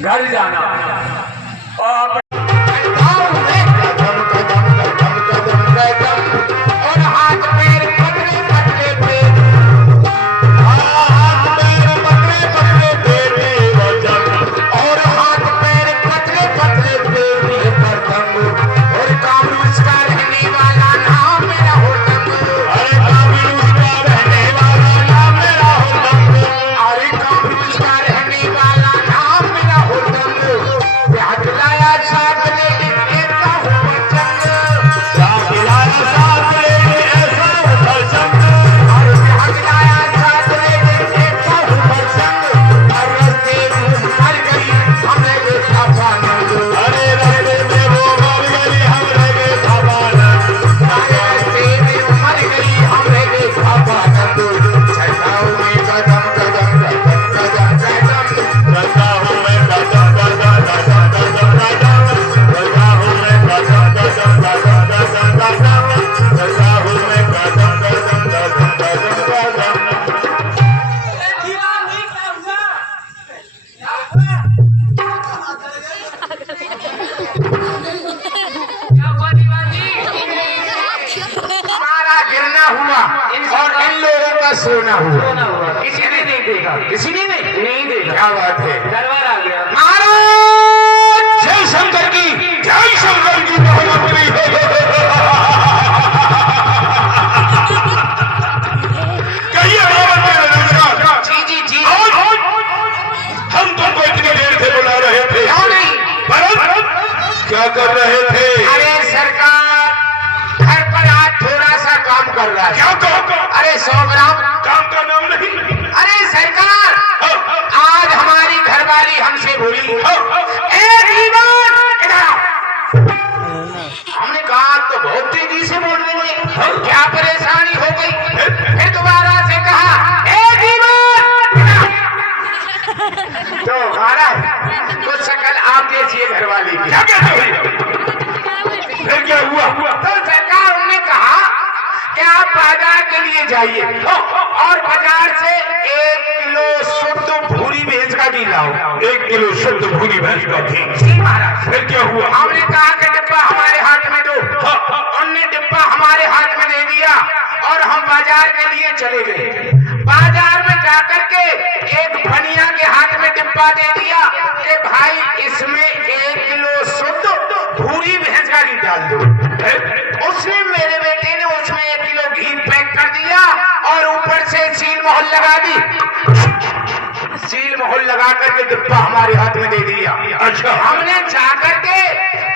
घर जाना और सोना हुआ किसी ने नहीं देखा, किसी ने नहीं देखा। क्या बात है, दरबार आ गया। महाराज जय शंकर की, जय शंकर की महामंत्री। कहिए जी जी जी। हम तुमको इतनी देर से बुला रहे थे, क्यों नहीं? क्या कर रहे थे? अरे सरकार घर पर आज थोड़ा सा काम कर रहा है। क्या काम? अरे 100 ग्राम काम का नाम नहीं। अरे सरकार आज हमारी घरवाली हमसे बोली, हमने कहा तो बहुत तेजी से बोल रही है, क्या परेशानी हो गई? फिर दोबारा से कहा तो महाराज तो शकल आप जैसी घरवाली की। क्या कहते हो? फिर क्या हुआ? तो सरकार उन्होंने कहा कि आप बाजार के लिए जाइए और बाजार से 1 किलो शुद्ध भूरी भैंस का घी लाओ। 1 किलो शुद्ध भूरी भैंस का घी। महाराज फिर क्या हुआ? हमने कहा कि डिब्बा हमारे हाथ में दो। उन्होंने डिब्बा हमारे हाथ में दे दिया और हम बाजार के लिए चले गए। बाजार में जाकर के एक भनिया के हाथ में डिब्बा दे दिया कि भाई इसमें 1 किलो शुद्ध भूरी भैंस का घी डाल दो। उसने मेरे बेटे ने उसमें 1 किलो घी पैक कर दिया और ऊपर से सील मोहर लगा दी। सील मोहर लगा करके डिब्बा हमारे हाथ में दे दिया। अच्छा, हमने जाकर के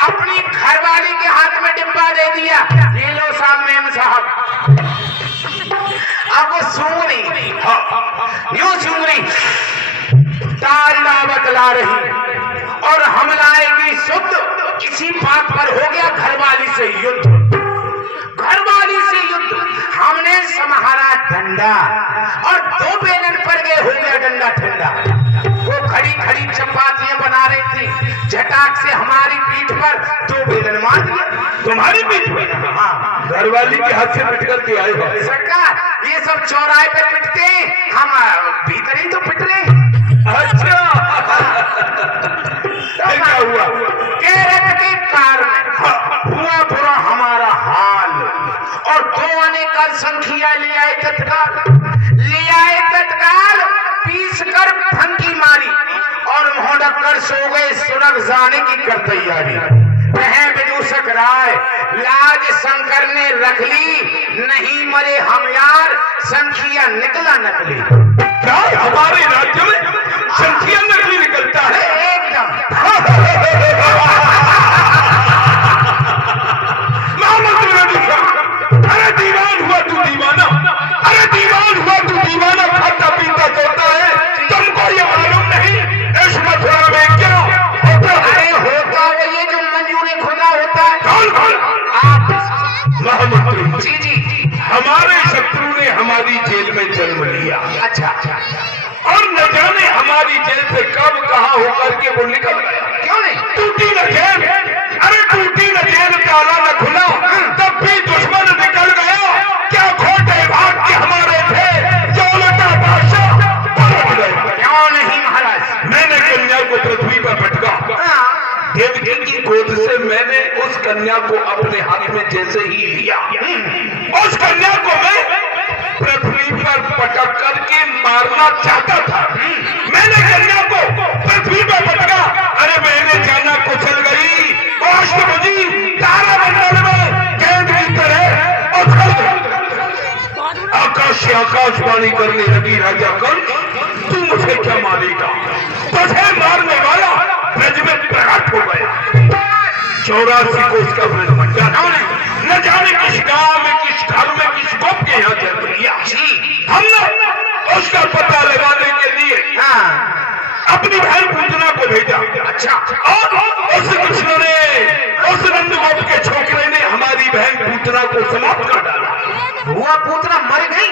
अपनी घरवाली के हाथ में डिब्बा दे दिया। ये लो साहब, मेम साहब। अब वो सूंघ रही, यूं सूंघ रही, ताला बतला रही और हम लाएगी शुद्ध। इसी बात पर हो गया घरवाली से युद्ध। घरवाली से युद्ध। हमने सम्हारा डंडा और 2 बेलन पर गए, हो गया डंडा ठंडा। वो खड़ी खड़ी चपातियां बना रही थी, झटाक से हमारी पीठ पर 2 बेलन मार दिया। तुम्हारी पीठ पर? हाँ, घरवाली के हाथ से पिट करके आए हो। सरकार ये सब चौराहे पे पिटते हैं, हम भीतर ही तो पिट रहे हैं। अच्छा क्या हुआ? केरत के कारण हुआ बुरा हमारा हाल और 2 आने का संख्या ले आए तत्काल, पीस कर फंकी मारी और मोहड़क कर सो गए। सुरग जाने की कर तैयारी। वह विदूषक राय लाज शंकर ने रख ली, नहीं मरे हम यार, संख्या निकला नकली। क्या हमारे राज्य में संख्या नकली निकलता है? एकदम। अरे दीवान हुआ तू दीवाना, अरे दीवान हुआ तू दीवाना, खाता पीता सोता है, तुमको ये मालूम नहीं इस मथुरा में क्या होता है? अरे होता है ये जो मंजू ने खुदा होता है। कौन? आप महामंत्री जी जी। हमारे शत्रु ने हमारी जेल में जन्म लिया। अच्छा, और न जाने हमारी जेल से कब कहाँ होकर के वो निकल गया। क्यों नहीं? टूटी न जेल, अरे टूटी न जेल, ताला न खुला, तब भी दुश्मन निकल गया। क्या खोटे भाग के हमारे थे, जो लटा बादशाह पलट गए। क्यों नहीं महाराज? मैंने कन्या को पृथ्वी पर देवकी की गोद से मैंने उस कन्या को अपने हाथ में जैसे ही लिया, उस कन्या को मैं पृथ्वी पर पटक करके मारना चाहता था। मैंने कन्या को पृथ्वी पर पटका, अरे मैंने जाना कुचल गई अष्टभुजी तारामंडल में गेंद की तरह उछल गई। आकाश से आकाशवाणी करने लगी, राजा कंस तू मुझे क्या मारेगा? तुझे मारने वाला ब्रज में प्रकट हो गया। 84 कोस का ब्रज बन गया। न जाने किस गांव में, किस घर में, किस गोप के यहाँ जन्म लिया। हमने उसका पता लगाने के लिए अपनी बहन पूतना को भेजा। अच्छा, और उस कृष्ण ने, उस नंदगोप के छोकरे ने हमारी बहन पूतना को समाप्त कर डाला। हुआ पूतना मर गई,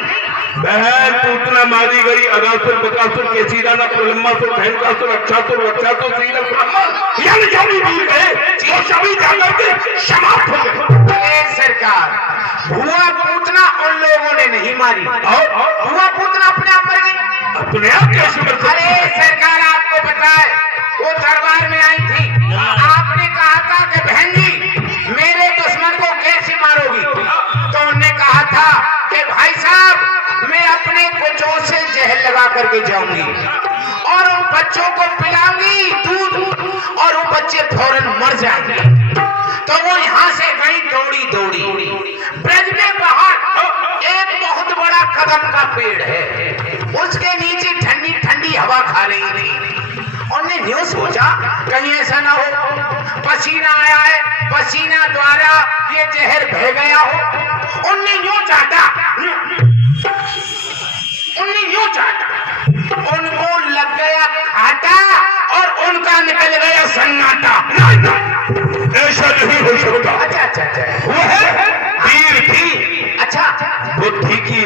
बहन पूतना मारी गई। अगासुर, बकासुर, केसीराना, प्रलम्बासुर, भयंकासुर, रक्षासुर, रक्षासुर, सीरल, ब्रह्मा यानी वीर गए, वो सभी जाकर के समाप्त हो गए। सरकार, हुआ पूतना उन लोगों ने नहीं मारी, हुआ पूतना अपने आप मर गई। अपने आप कैसे मर गई? अरे सरकार, आपको पता है वो दरबार में आई थी, आपने कहा था कि बहन जी मेरे दुश्मन को कैसे मारोगी, तो उन्होंने कहा था कि भाई साहब मैं अपने बच्चों से जहर लगा करके जाऊंगी और उन बच्चों को पिलाऊंगी दूध और वो बच्चे फौरन मर जाएंगे। तो वो यहाँ से गई दौड़ी दौड़ी, ब्रज में बाहर एक बहुत बड़ा कदम का पेड़ है, उसके नीचे ठंडी ठंडी हवा खा रही थी। उन्होंने न्यू सोचा कहीं ऐसा ना हो पसीना आया है, पसीना द्वारा ये जहर बह गया हो। उनने यूं चाहता, उनको लग गया घाटा और उनका निकल गया सन्नाटा। ऐसा नहीं हो सकता। अच्छा, वो है वीर थी, अच्छा, बुद्धि की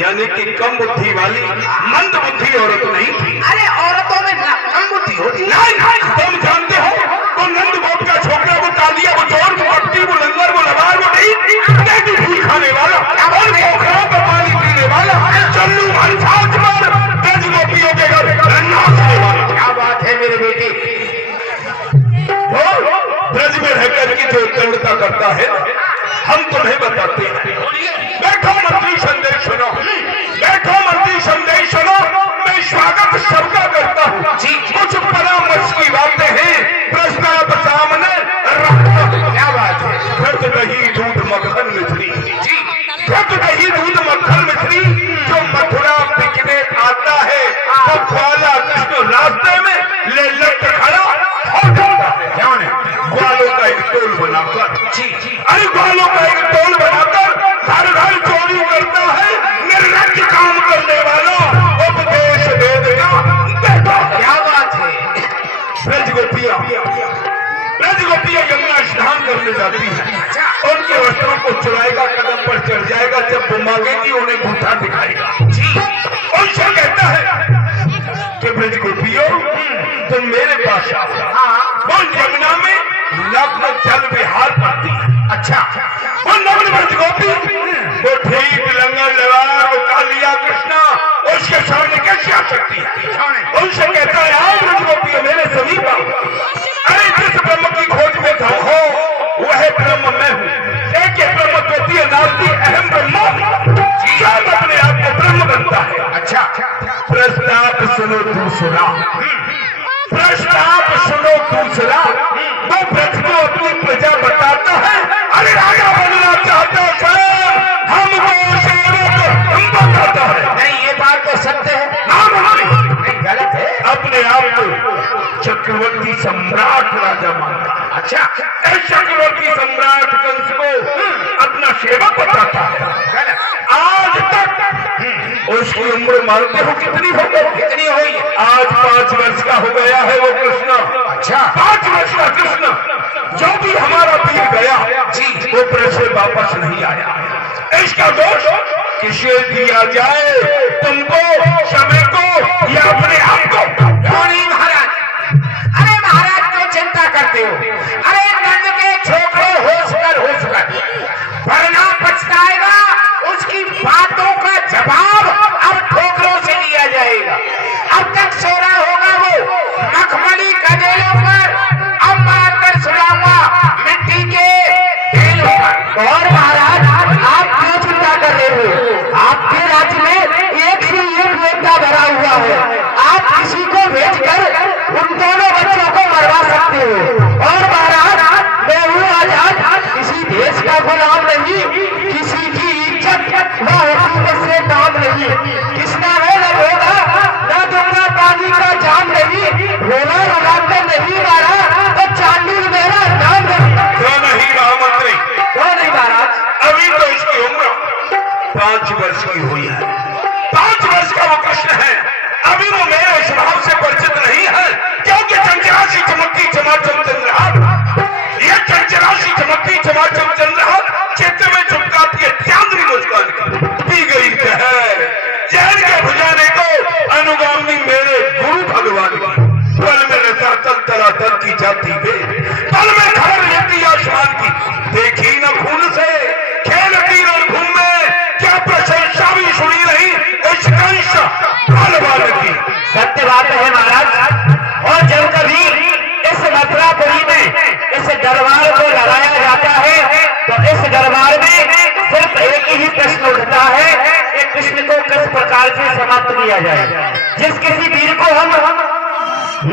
यानी कि कम बुद्धि वाली मंद बुद्धि औरत नहीं थी। अरे औरतों में कम बुद्धि होती है। नहीं, तुम जानते हो वो नंदगोप का छोकरा, वो कालिया, वो चोर, वो भक्ति, वो लंगर, वो लबार, वो नहीं फूल खाने वाला और पोखरों पर पानी पीने वाला, चल्लू हंसाज पर ब्रज गोपियों के घर नाचने वाला। क्या बात है मेरे बेटे, ब्रज में रहकर की जो दंडता करता है हम तुम्हें बताते हैं। बैठो मंत्री, संदेश सुनो, बैठो मंत्री, संदेश सुनो। मैं स्वागत सबका करता हूँ जी। कुछ परामर्श की बातें हैं, प्रस्ताव सामने रखता हूँ। क्या बात है? घृत, दही, दूध, मक्खन, मिश्री जी, घृत, दही, दूध, मक्खन, मिश्री जो मथुरा बिकने आता है तो ग्वाला कृष्ण रास्ते में ले लट खड़ा हो जाता है। ग्वालों का एक टोल बनाकर, अरे ग्वालों का एक टोल बनाकर हर घर चोरी करता है। निर्लज्ज काम करने वालों, उपदेश दे देना। क्या बात है? ब्रज गोपियां यमुना स्नान करने जाती है। उनके वस्त्रों को चुराएगा, कदम पर चढ़ जाएगा, जब वो मांगेगी उन्हें घूंटा दिखाएगा। उनसे कहता है कि ब्रज गोपियों तुम मेरे पास आओ। वो यमुना में नग्न जल विहार करती है। अच्छा, वो नग्न ब्रज गोपी, वो ठीक लंगर लगा, वो कालिया कृष्णा उसके सामने कैसे आ सकती है? उनसे कहता है आओ ब्रज गोपियों मेरे समीप आओ। अरे जिस ब्रह्म की खोज में था हो वह ब्रह्म मैं हूँ। एक ब्रह्म द्वितीय नास्ति अहम ब्रह्म, सब अपने आप को ब्रह्म बनता है। अच्छा, प्रस्ताव सुनो दूसरा, प्रस्ताव सुनो दूसरा। वो ब्रज को अपनी प्रजा बताता है, अरे राजा बनना चाहता है, हमको सेवक हम बताता है। नहीं, ये बात तो सत्य है। नहीं, गलत है। अपने आप को चक्रवर्ती सम्राट राजा मानता है। अच्छा, चक्रवर्ती सम्राट कंस को अपना सेवक बताता है। आज तक उसकी उम्र मानते हो कितनी हो गई? कितनी हुई? आज 5 वर्ष का हो गया है वो कृष्ण। अच्छा, 5 वर्ष का कृष्ण जो भी हमारा वीर गया जी, वो ब्रज से वापस नहीं आया। इसका दोष किसे दिया जाए? तुमको, समय को या अपने आप को? नहीं महाराज, अरे महाराज क्यों चिंता करते हो? अरे नंद के छोकरे होश कर वरना पछताएगा। उसकी बातों का जवाब अब ठोकरों से लिया जाएगा। अब तक सो रहा होगा वो मखमली गजेलों पर, अब बात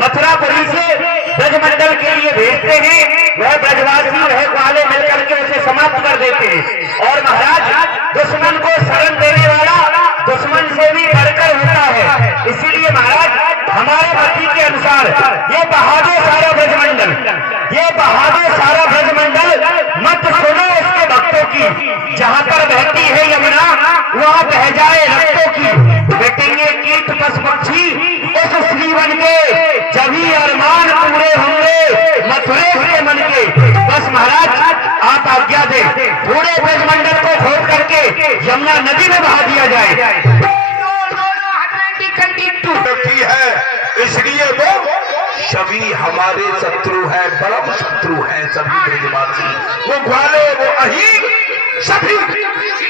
मथुरापुरी से ब्रजमंडल के लिए भेजते हैं, वह ब्रजवासी वह ग्वाले मिलकर के उसे समाप्त कर देते हैं। और महाराज दुश्मन को शरण देने वाला दुश्मन से भी बढ़कर होता है। इसीलिए महाराज हमारे मती के अनुसार ये बहादुर सारा ब्रजमंडल, ये बहादुर सारा ब्रजमंडल मत सुनो उसके भक्तों की। जहाँ पर बहती है यमुना वहाँ बह जाए रक्तों की। बेटेंगे कीट पशु पक्षी उस श्रीवन के, जभी अरमान पूरे होंगे मथुरे के मन के। बस महाराज आप आज्ञा दे, पूरे ब्रजमंडल को खोद करके यमुना नदी में बहा दिया जाए। की है, इसलिए वो सभी हमारे शत्रु है, परम शत्रु है सभी ब्रजवासी। वो ग्वाले, वो अहीर, सभी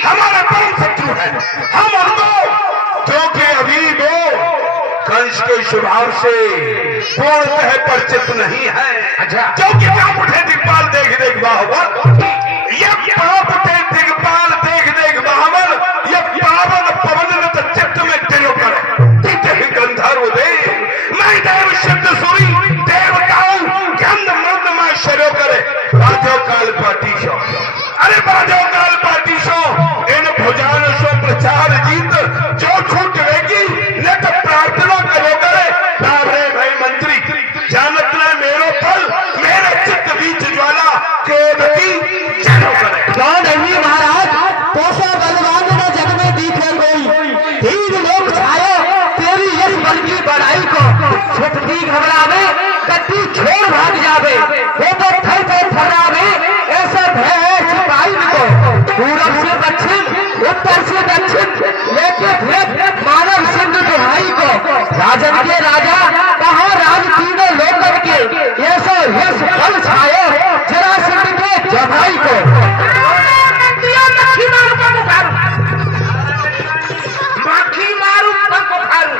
हमारा परम शत्रु है। हम उनको क्योंकि अभी वो कंस के स्वभाव से पूर्णतः परिचित नहीं है। अच्छा। क्योंकि पाप उठे दिग्पाल देख देख बाहुबल, ये पाप उठे दिग्पाल देख देख बाहुबल, ये पावन पवन न तो चित्त में तिलो कर गंधर्व दे, मैं देव शब्द सुरी देवताओं गंध मृद में शरो करे। बाजो काल पाटीशो, अरे बाजो काल पाटीशो, इन भुजान सो प्रचार जीत जो छूट रहेगी न तो प्रार्थना करो करे। रे भाई मंत्री जानत न मेरो फल, मेरे चित्त बीच ज्वाला क्रोधती जनो करे। कौन नहीं महाराज, कैसा बलवान न जग में दिखे कोई, तीन लोग छायो तेरी इस बल की बड़ाई को। छुटती घबरावे गति छोड़ भाग जावे, वो तो थर थर थर्रावे ऐसा भय है सिपाही को। पूरब से दक्षिण उत्तर से दक्षिण लेके फिर मानव सिंधु दुहाई को। राजन के राजा कहा राज तीनों लोगन के, ऐसा यश बल छायो जरा सिंह के जमाई को। माखी मारू पंखो खारू,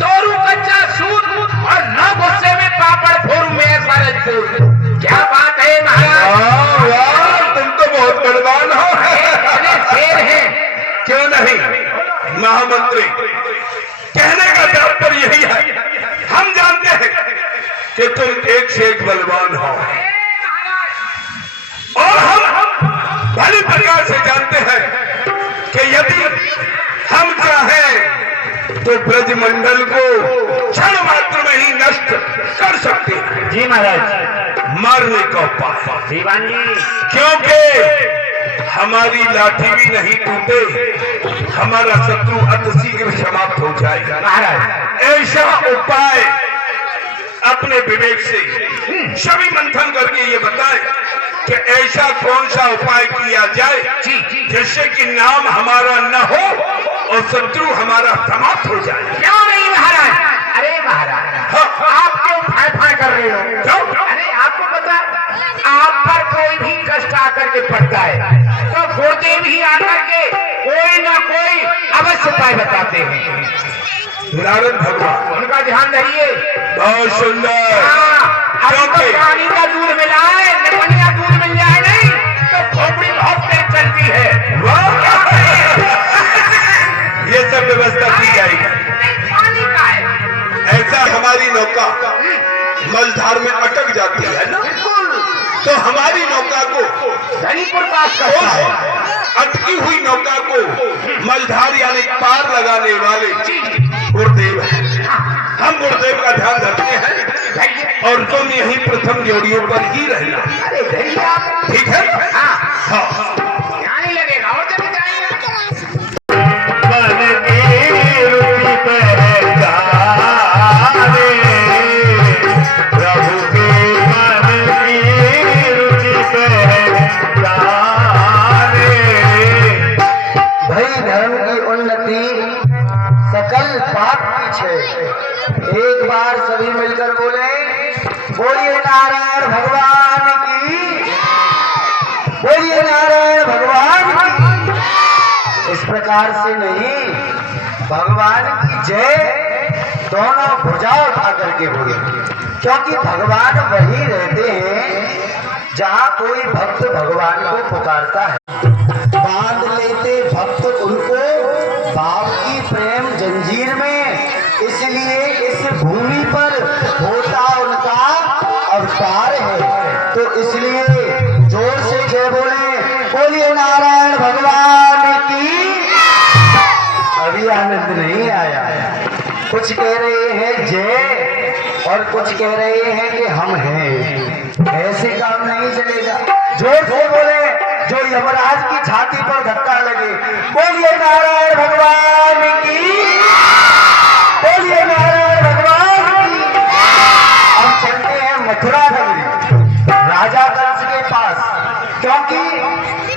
तोरू कच्चा सूद और न गुस्से में पापड़ फोरू में ऐसा रजपूत। क्या बात है महाराज, वाह, तुम तो बहुत बलवान हो। अरे शेर है। क्यों नहीं महामंत्री, कहने का तात्पर्य यही है, हम जानते हैं कि तुम एक से एक बलवान हो, और हम भली प्रकार से जानते हैं कि यदि हम चाहें तो ब्रजमंडल को क्षण मात्र में ही नष्ट कर सकते हैं। जी महाराज। मारने का उपाय, दीवान जी, क्योंकि हमारी लाठी भी नहीं टूटे, हमारा शत्रु अतिशीघ्र समाप्त हो जाएगा। महाराज ऐसा उपाय अपने विवेक से सभी मंथन करके ये बताएं कि ऐसा कौन सा उपाय किया जाए जिससे कि नाम हमारा न हो और शत्रु हमारा समाप्त हो जाए। क्यों नहीं महाराज? अरे महाराज, आप क्यों फाय कर रहे हो? क्यों? अरे आपको पता, आप पर कोई भी कष्ट आकर के पड़ता है तो गुरुदेव ही आकर के कोई ना कोई अवश्य उपाय बताते हैं। नारद भगवान, उनका ध्यान रखिए। बहुत सुंदर। अभी तो पानी का दूध मिला है, निपनिया दूध मिल जाए नहीं तो खोपड़ी बहुत तेज चलती है। ये सब व्यवस्था की जाएगी। पानी का है। ऐसा हमारी नौका मझधार में अटक जाती है ना, तो हमारी नौका को धनीपुर पास करता है। अटकी हुई नौका को मझधार यानी पार लगाने वाले गुरुदेव हैं। हम गुरुदेव का ध्यान रखते हैं और तुम यही प्रथम जोड़ियों पर ही रहना। अरे धैर्य, ठीक है? हाँ, ध्यान ही लगेगा और जब जाएंगे। सकल पाप पीछे। एक बार सभी मिलकर बोले, बोलिए नारायण भगवान की, बोलिए नारायण भगवान की। इस प्रकार से नहीं, भगवान की जय दोनों भुजा उठा करके बोले, क्योंकि भगवान वही रहते हैं जहाँ कोई भक्त भगवान को पुकारता है। बांध लेते भक्त उनको भाव की प्रेम जंजीर में, इसलिए इस भूमि पर होता अवतार है। तो इसलिए जोर से जय बोलिए नारायण भगवान की। अभी आनंद नहीं आया। कुछ कह रहे हैं जय और कुछ कह रहे हैं कि हम हैं। ऐसे काम नहीं चलेगा। जोर से बोले जो यमराज की छाती पर धक्का लगे। बोलिए नारायण भगवान की, बोलिए नारायण भगवान की। अब चलते हैं मथुरा नगरी राजा कंस के पास, क्योंकि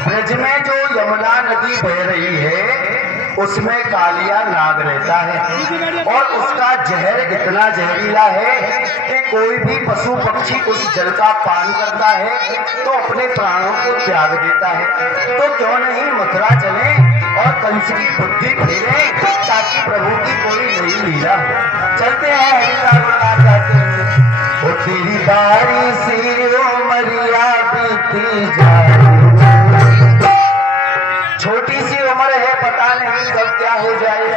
ब्रज में जो यमुना नदी बह रही है उसमें कालिया नाग रहता है और उसका जहर इतना जहरीला है कि कोई भी पशु पक्षी उस जल का पान करता है तो अपने प्राणों को त्याग देता है। तो क्यों नहीं मथुरा चले और कंस की बुद्धि फेरें ताकि प्रभु की कोई नई लीला हो। चलते हैं हरिका गुणगान गाते हैं। वो तेरी बारी से उमरिया बीती जाए, छोटी सी उम्र है पता नहीं कब क्या हो जाए।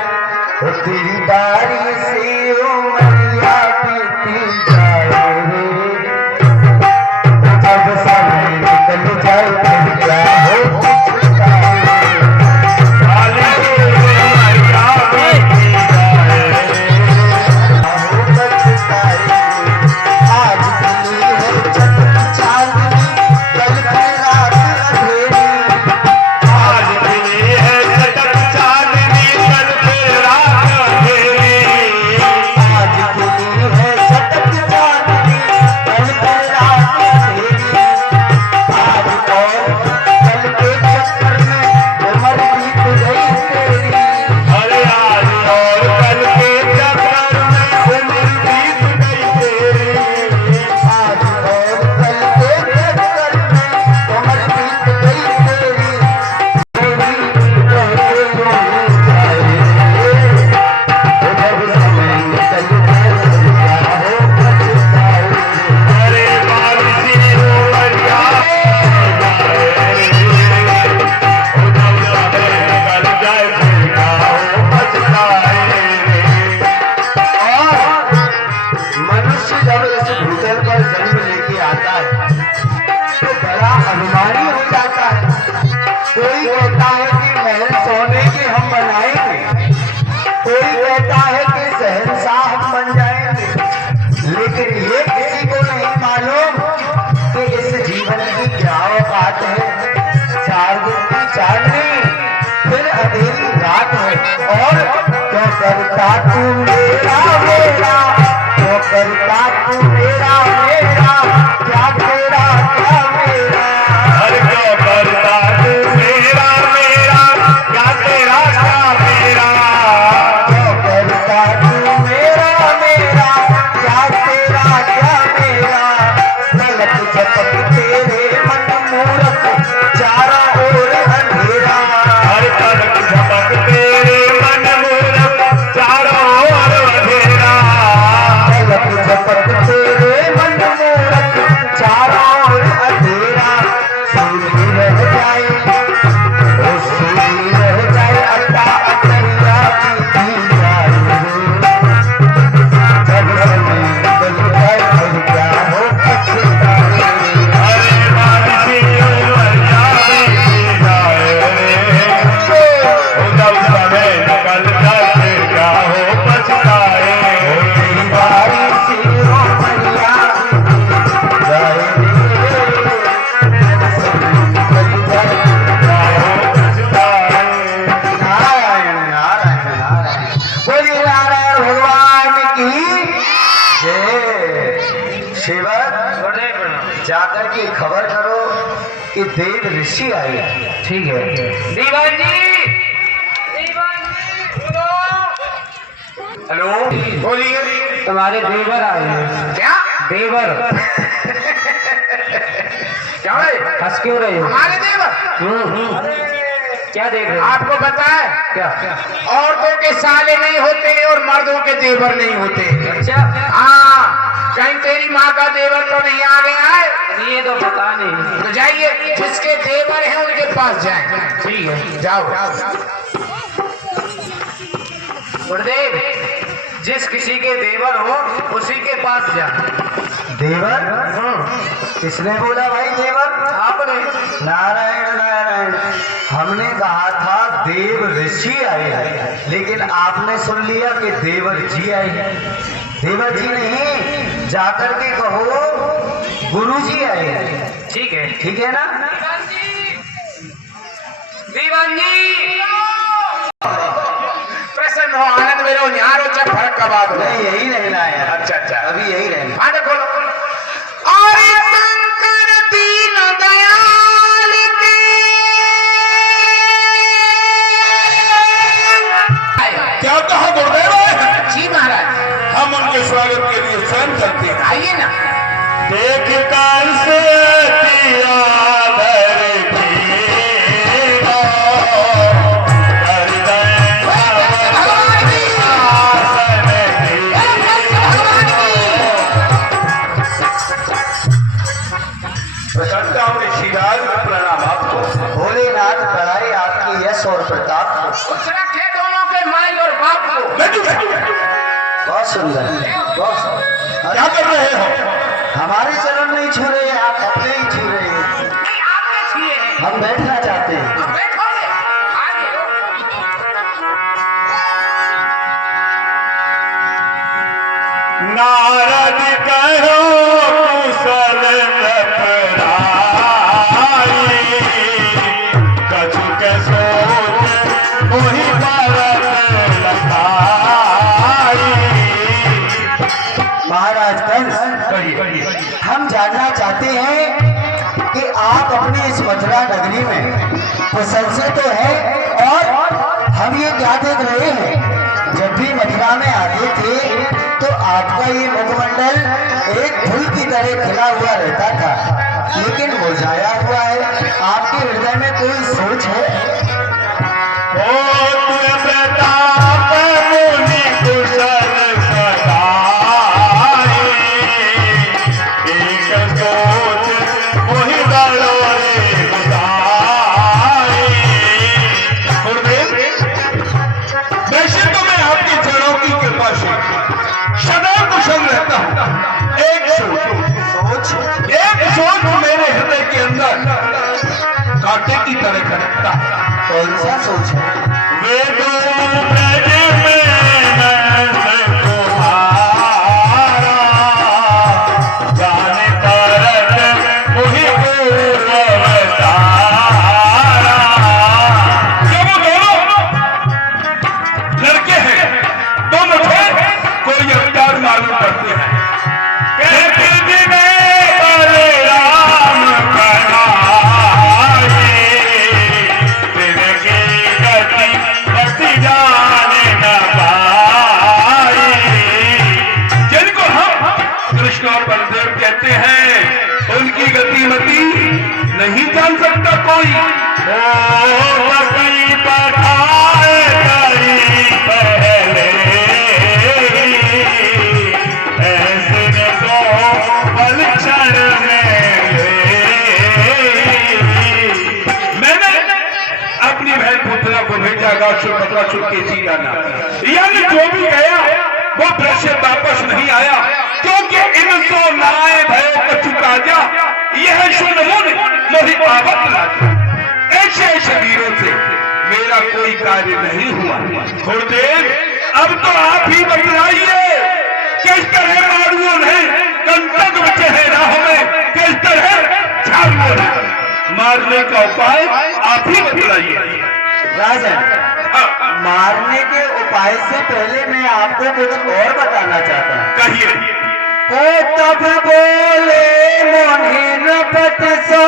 वो तेरी बारी से उमरिया बीती जाए रे, जब समय निकल जाए फिर क्या हो। करता तू मेरा मेरा, तो करता तू मेरा मेरा, क्या तेरा क्या मेरा। हर क्यों करता तू मेरा मेरा, क्या तेरा क्या मेरा। क्यों करता तू मेरा मेरा, क्या तेरा क्या मेरा। गलत झपक तेरे मन मूरत, चारों ओर अंधेरा। हर तलक झपक तेरे मन मूरत, चारों ओर अंधेरा। गलत झपक तेरे मन मूरत, चारों ओर अंधेरा। सूली रह जाए, ओ सूली रह जाए, अड्डा अटरिया बीती जाए। जब समय निकल जाए फिर क्या हो पछताए। अरे बारिशी उमरिया बीती जाए रे, जब समय निकल जाए फिर क्या हो पछताए। तेरी बारी सी उमरिया जाए रे, समय निकल जाए क्या हो पछताए। नारायण नारायण नारायण। बोलिए नारायण भगवान की जय। सेवक जाकर के खबर करो कि देव ऋषि आए हैं। ठीक है दीवान जी। हेलो बोलिए। तुम्हारे देवर आए हैं। क्या देवर क्या है? हंस क्यों रहे हो। हमारे देवर क्या देख रहे हो। आपको पता है क्या औरतों के साले नहीं होते और मर्दों के देवर नहीं होते। अच्छा हाँ, कहीं तेरी माँ का देवर तो नहीं आ गया है? ये तो पता नहीं। तो जाइए, जिसके देवर हैं उनके पास जाएं। ठीक है जाओ। गुरुदेव, जिस किसी के देवर हो उसी के पास जा। देवर? किसने बोला भाई देवर? आपने। नारायण नारायण, हमने कहा था देव ऋषि आए हैं, लेकिन आपने सुन लिया कि देवर जी आए हैं। देवर जी नहीं, जाकर के कहो गुरु जी आए हैं। ठीक है ना? दीवान जी प्रसन्न हो, आनंद में रहो, यहाँ रो, जब फर्क का बात हो। नहीं, यही रहना है। अच्छा अच्छा, अभी यही रहना। हाँ देखो। और शंकर दीन दयाल के क्या कहा गुरुदेव? जी महाराज, हम उनके स्वागत के लिए स्वयं चलते हैं। आइए ना। देख कर से दिया प्रणाम आपको। भोलेनाथ बढ़ाए आपकी यश और प्रताप। खुश रखे दोनों के माई और बाप को। बहुत सुंदर, बहुत सुंदर। क्या कर रहे हो? हमारे चरण नहीं छू रहे, आप अपने ही छू रहे हैं। नहीं, आपने छुए हैं। हम बैठना चाहते हैं। तो बैठोगे आगे। नारद कहो कुशल कछु के सोच मोहि भारत लखाई। महाराज कंस, हम जानना चाहते हैं कि आप अपने इस मथुरा नगरी में कुशल से तो है, और हम ये क्या देख रहे हैं, जब भी मथुरा में आते थे तो आपका ये मुखमंडल एक फूल की तरह खिला हुआ रहता था, लेकिन मुरझाया हुआ है। आपके हृदय में कोई सोच है? कांटे की तरह खड़कता है। कौन सा सोच है? लड़के हैं तो मुझे कोई अवतार मालूम करते हैं। कहते हैं उनकी गतिमति नहीं जान सकता कोई। पहले ऐसे तो पलक्षण मैंने अपनी बहन पुत्रा को भेजा गाछुर के सी जाना, यानी जो भी गया वो दृश्य वापस नहीं आया, क्योंकि इनको नारायण भयो कछु काजा, यह सुन मुन मोहि आवत लाजा। ऐसे शरीरों से मेरा कोई कार्य नहीं हुआ। गुरुदेव, अब तो आप ही बतलाइए, किस तरह मारुओं ने कंटक बचे हैं राह में, किस तरह झाड़ुओं ने मारने का उपाय आप ही बतलाइए। राजन, मारने के उपाय से पहले मैं आपको कुछ और बताना चाहता हूँ। कहिए। ओ तब बोले मोहि नपत सो,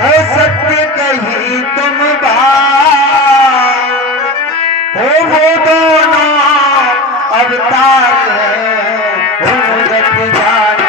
ओ सत्य कही तुम बात, ओ वो दोनों अवतार हैं उनगत जान।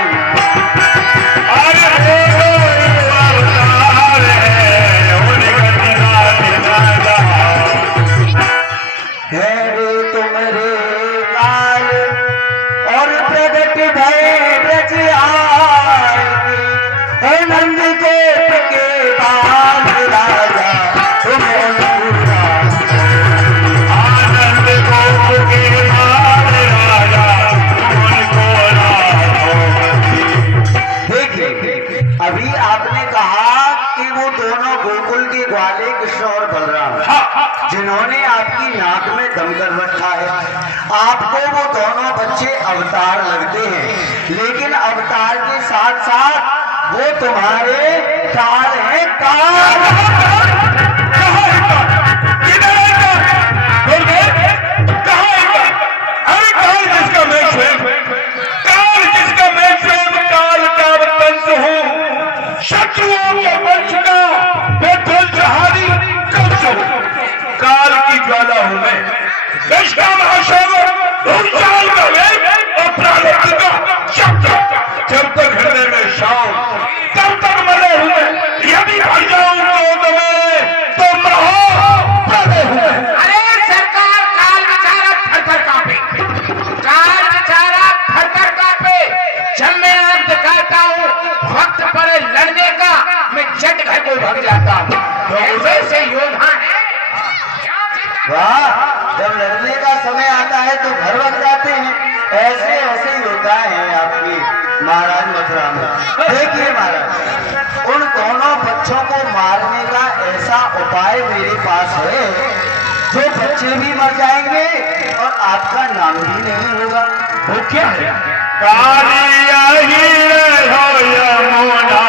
आपकी नाक में दम कर रखा है। आपको वो दोनों बच्चे अवतार लगते हैं, लेकिन अवतार के साथ साथ वो तुम्हारे काल है, काल। शत्रुओं के वंश का मैं ध्वजहारी कंस हूँ, काल की ज्वाला हूँ मैं, देश का महासागर, भूचाल का वेग और प्राणों का शब्द। जब तक हृदय में शाम तब तक मरे हुए, यदि हट जाऊं तो महाप्रलय हुए। अरे सरकार, काल बेचारा थर-थर कांपे, काल बेचारा थर-थर कांपे। जब मैं आंख दिखाता हूँ वक्त पर लड़ने का, मैं झट घर को भाग जाता हूँ। ऐसे योद्धा है। वाह, जब लड़ने का समय आता है तो घर बन जाते हैं। ऐसे ऐसे होता है आपकी महाराज मथुरा में। देखिए महाराज, उन दोनों बच्चों को मारने का ऐसा उपाय मेरे पास है, जो बच्चे भी मर जाएंगे और आपका नाम भी नहीं होगा। वो क्या है? कालिया ही हो यमुना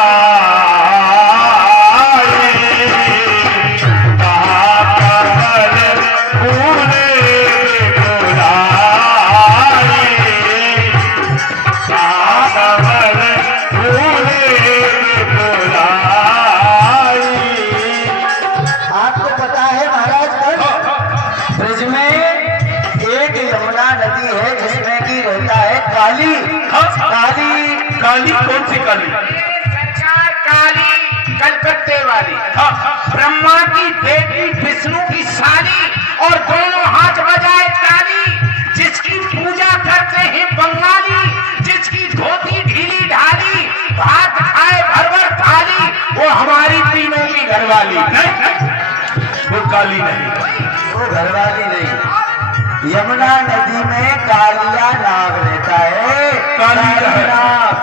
काली कौन सी काली? सरकार, काली कलकत्ते वाली, ब्रह्मा की बेटी विष्णु की साली, और दोनों हाथ बजाए ताली, जिसकी पूजा करते हैं बंगाली, जिसकी धोती ढीली ढाली, भात खाए भर भर थाली, वो हमारी तीनों की घरवाली। नहीं, वो काली नहीं, वो घरवाली नहीं। यमुना नदी में कालिया नाग रहता है। काली नाग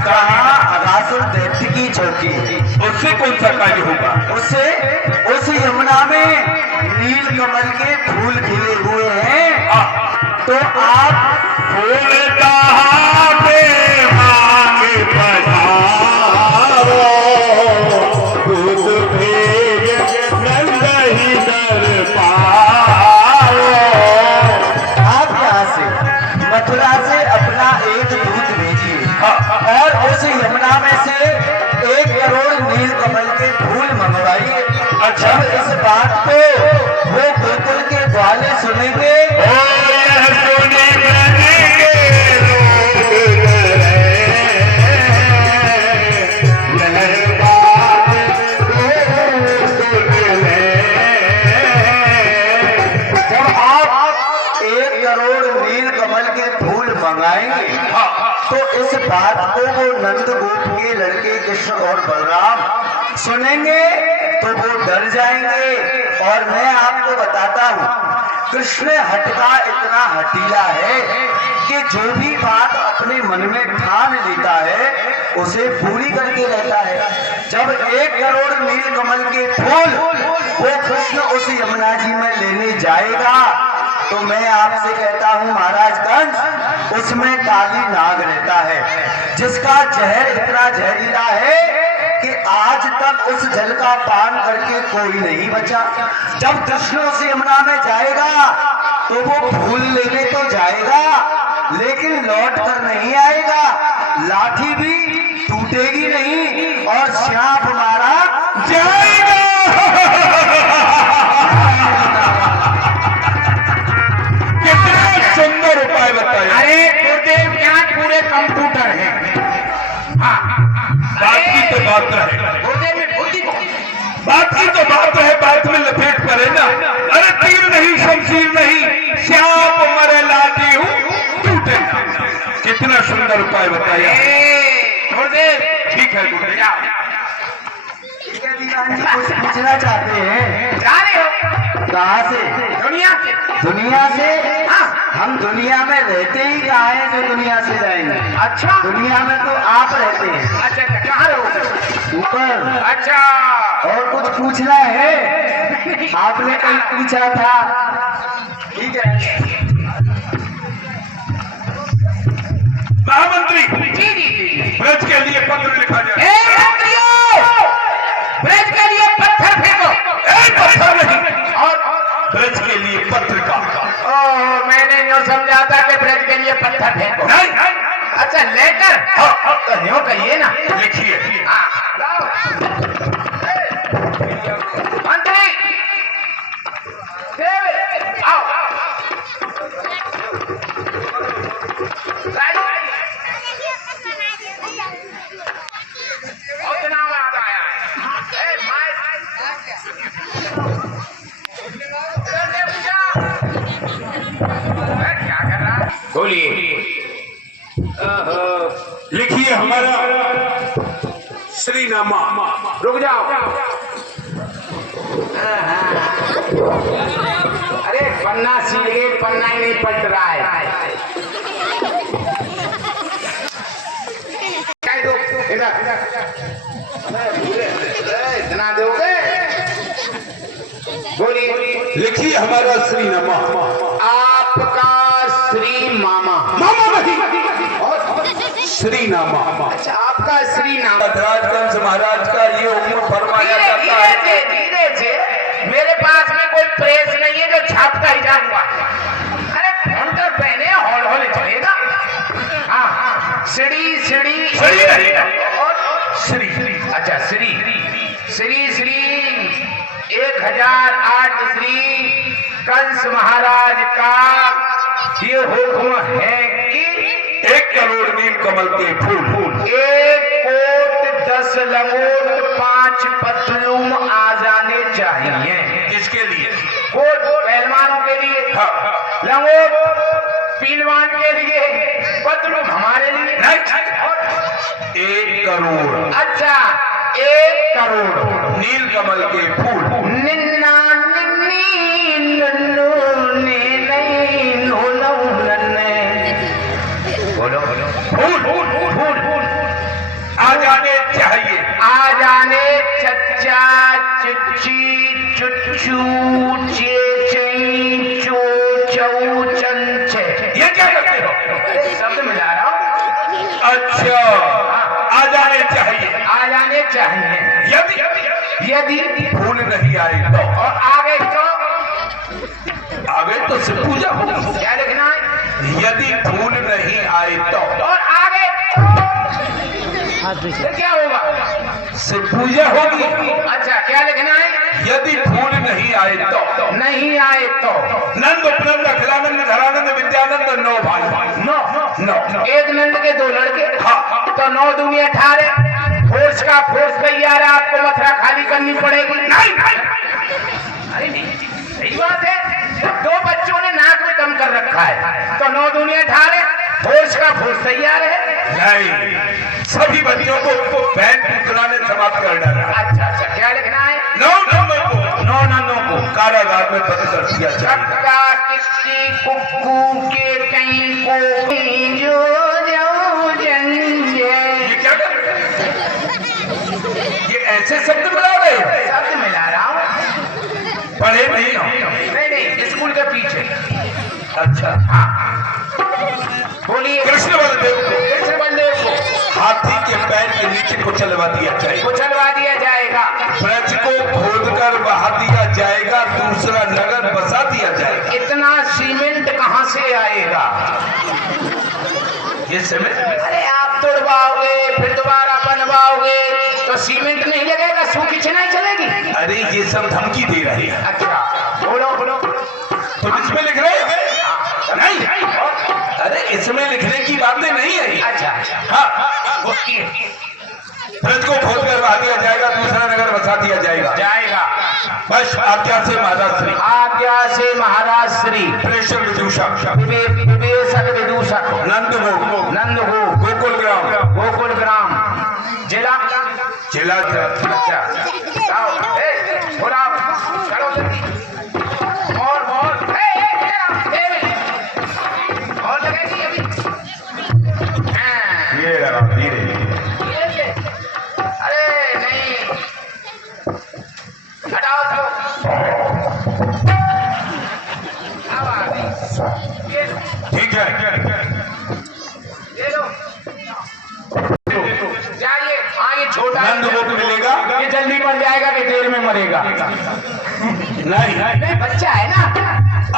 कहाँ? अगासुर दैत्य की चौकी। उससे कौन सा कार्य होगा? उससे उस यमुना में नील कमल के फूल खिले हुए हैं, तो आप फूल कहाते मांग पधारो, दूध भेज नंद ही दर पाओ। आप यहाँ से मथुरा से अपना एक दूत भेजिए और उस यमुना में से 1 करोड़ नील कमल के फूल मंगवाइए। अच्छा, इस बात को वो गोकुल के ग्वाले सुनेंगे। जब आप 1 करोड़ नील कमल के फूल मंगाएंगे तो इस बात को वो नंद गोप के लड़के कृष्ण और बलराम सुनेंगे तो वो डर जाएंगे। और मैं आपको बताता हूँ, कृष्ण हटका इतना हटीला है कि जो भी बात अपने मन में ठान लेता है उसे पूरी करके रहता है। जब 1 करोड़ नील कमल के फूल वो कृष्ण उस यमुना जी में लेने जाएगा तो मैं आपसे कहता हूँ महाराज कंस, उसमें काली नाग रहता है, जिसका जहर इतना जहरीला है कि आज तक उस जल का पान करके कोई नहीं बचा। जब कृष्ण उस यमुना में जाएगा तो वो फूल लेने तो जाएगा लेकिन लौट कर नहीं आएगा, लाठी भी टूटेगी नहीं और श्याप मारा जाएगा। सुंदर उपाय बताया। अरे गुरुदेव, यहाँ पूरे कंप्यूटर है। बात की तो बात है, गुरुदेव में बुद्धि को बात की तो बात है, बात में लपेट करे ना। अरे तीर नहीं, शमशीर नहीं, श्याप मरे लाठी हूँ टूटे ना। कितना सुंदर उपाय बताया। गुरुदेव ठीक है गुरुदेव, कुछ पूछना चाहते हैं? जा रहे हो कहाँ से? दुनिया के। दुनिया से? हाँ। हम दुनिया में रहते ही कहाँ हैं जो दुनिया से जाएंगे? अच्छा, दुनिया में तो आप रहते हैं अच्छा, कहाँ रहोगे? ऊपर। अच्छा, और कुछ पूछना है? आपने कल पूछा था। ठीक है। महामंत्री, जी जी जी। ब्रज के लिए पत्र लिखा जाए। ए मंत्रियों, ब्रज के लिए पत्थर फेंको। पत्थर नहीं, और ब्रज के लिए पत्र का। ओह, मैंने यूँ समझा था कि ब्रज के लिए पत्थर फेंको। नहीं, अच्छा लेटर, तो यूँ कहिए ना। लिखिए। मंत्री आओ। बोलिए। लिखिए हमारा श्रीनामा। रुक जाओ। अरे पन्ना सीधे, पन्ना ही नहीं पलट रहा है। इतना दोगे? बोलिए। लिखिए हमारा श्रीनामा। आपका श्री मामा। मामा नहीं, श्रीनामा। अच्छा, आपका श्री नामा। राजवंश महाराज का ये हुक्म फरमाया जाता है। धीरे से, मेरे पास में कोई प्रेस नहीं है जो छापता ही जाऊंगा। अरे फोन कर पहने हॉल हॉल चलेगा। हाँ, श्री श्री श्री नहीं, और श्री। अच्छा श्री श्री श्री 1008 श्री कंस महाराज का ये हुक्म है कि 1 करोड़ नील कमल के फूल 1 कोट 10 लंगोट 5 पतलूम आ जाने चाहिए। किसके लिए? कोट पहलवानों के लिए, हाँ। लंगोट पीलवान के लिए, पतलूम हमारे लिए। 1 करोड़। अच्छा, 1 करोड़ नील कमल के फूल। निन्ना निन्नी नन्नू ने नहीं नोलौ नन्ने। बोलो फूल फूल आ जाने चाहिए। आ जाने चच्चा चुच्ची चुच्चू चेचई चो चौ चंचे। ये क्या करते हो? शब्द मिला रहा हूँ। अच्छा, आ जाने चाहिए। आ जाने चाहिए। यदि फूल नहीं आए तो, और आगे तो आगे तो से पूजा होगी। क्या लिखना है? यदि फूल नहीं आए तो, और आगे तो फिर क्या होगा? से पूजा होगी। अच्छा, क्या लिखना है? यदि फूल नहीं आए तो, नहीं आए तो नंद उपनंद अखिलानंद धरानंद विद्यानंद 9 भाई। नो। एक नंद के 2 लड़के। हाँ। तो 9 दूनी 18। फोर्स का फोर्स तैयार है, आपको मथुरा खाली करनी पड़ेगी। नहीं, अरे नहीं, सही बात है। 2 बच्चों ने नाक में दम कर रखा है, तो 9 दूनी 18। फोर्स का फोर्स तैयार है। नहीं, सभी बच्चों को बैंड पुतला ने समाप्त कर डाला। अच्छा, क्या लिखना है? 9 नंबर को, 9 नंदों को कारागार में बंद कर दिया जाए। कक्का किस्सी कुक्कू के कहीं को जो जो जंजे। ये क्या कर रहे हैं? ये ऐसे शब्द मिला रहे हैं? शब्द मिला रहा हूँ। पढ़े नहीं हो? नहीं, स्कूल के पीछे। अच्छा, बोलिए। कृष्ण बलदेव को, कृष्ण बलदेव को हाथी के पैर के नीचे कुचलवा दिया जाएगा। कुचलवा दिया जाएगा। ब्रज को खोदकर बहा दिया जाएगा, दूसरा नगर बसा दिया जाएगा। इतना सीमेंट कहाँ से आएगा? ये समय अरे आप तोड़वाओगे, फिर दोबारा बनवाओगे, तो सीमेंट नहीं लगेगा, सूखी चिनाई चलेगी। अरे ये सब धमकी दे रहे हैं। अच्छा, बोलो। तुम इसमें लिख रहे हो? नहीं, अरे इसमें लिखने की बातें नहीं है। अच्छा, हाँ, ब्रज को खोदकर बहा दिया जाएगा, दूसरा नगर बसा दिया जाएगा। बस आज्ञा से महाराज श्री। आज्ञा से महाराज श्री। प्रेषण विदूषक विवेशक विदूषक नंद हो गोकुल ग्राम जिला। अच्छा, आओ, थोड़ा चलो जल्दी। और लगेगी अभी। ये धीरे। अरे नहीं, नंद गोप मिलेगा। ये जल्दी मर जाएगा कि देर में मरेगा? नहीं, बच्चा है ना।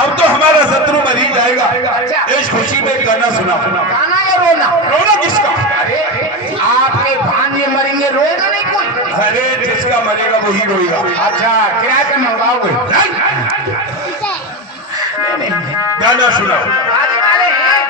अब तो हमारा शत्रु मर ही जाएगा। अच्छा। इस खुशी में गाना सुना। गाना या रोना? रोना किसका? अरे आपके भांजे मरेंगे, रोएगा नहीं कोई? अरे जिसका मरेगा वही रोएगा। अच्छा, किराए पे मंगवाओगे? गाना सुनाओ। आने वाले हैं।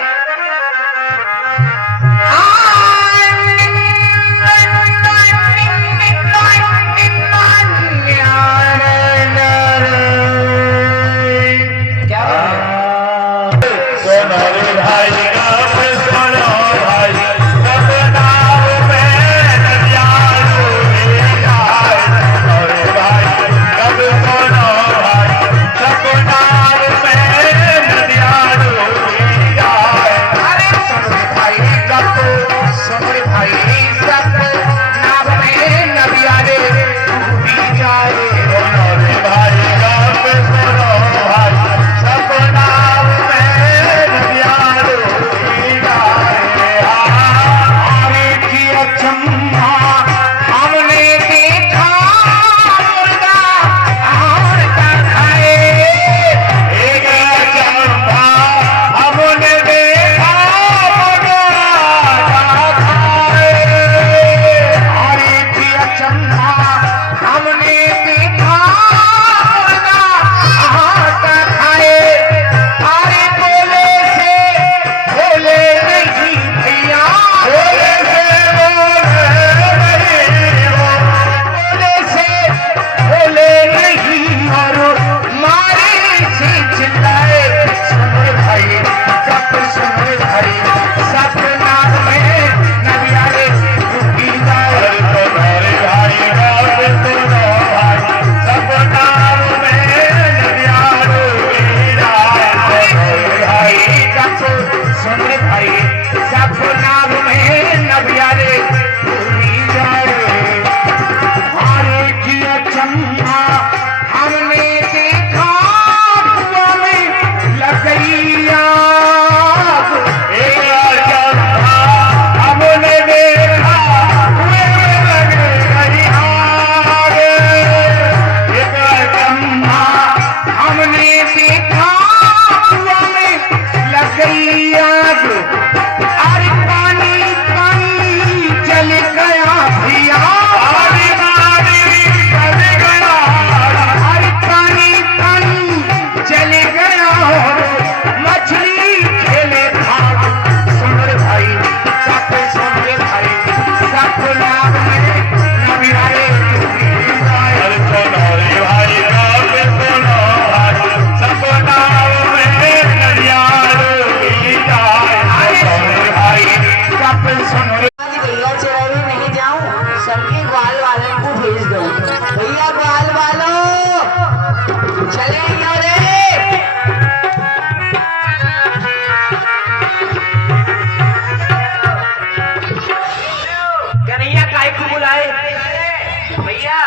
क्या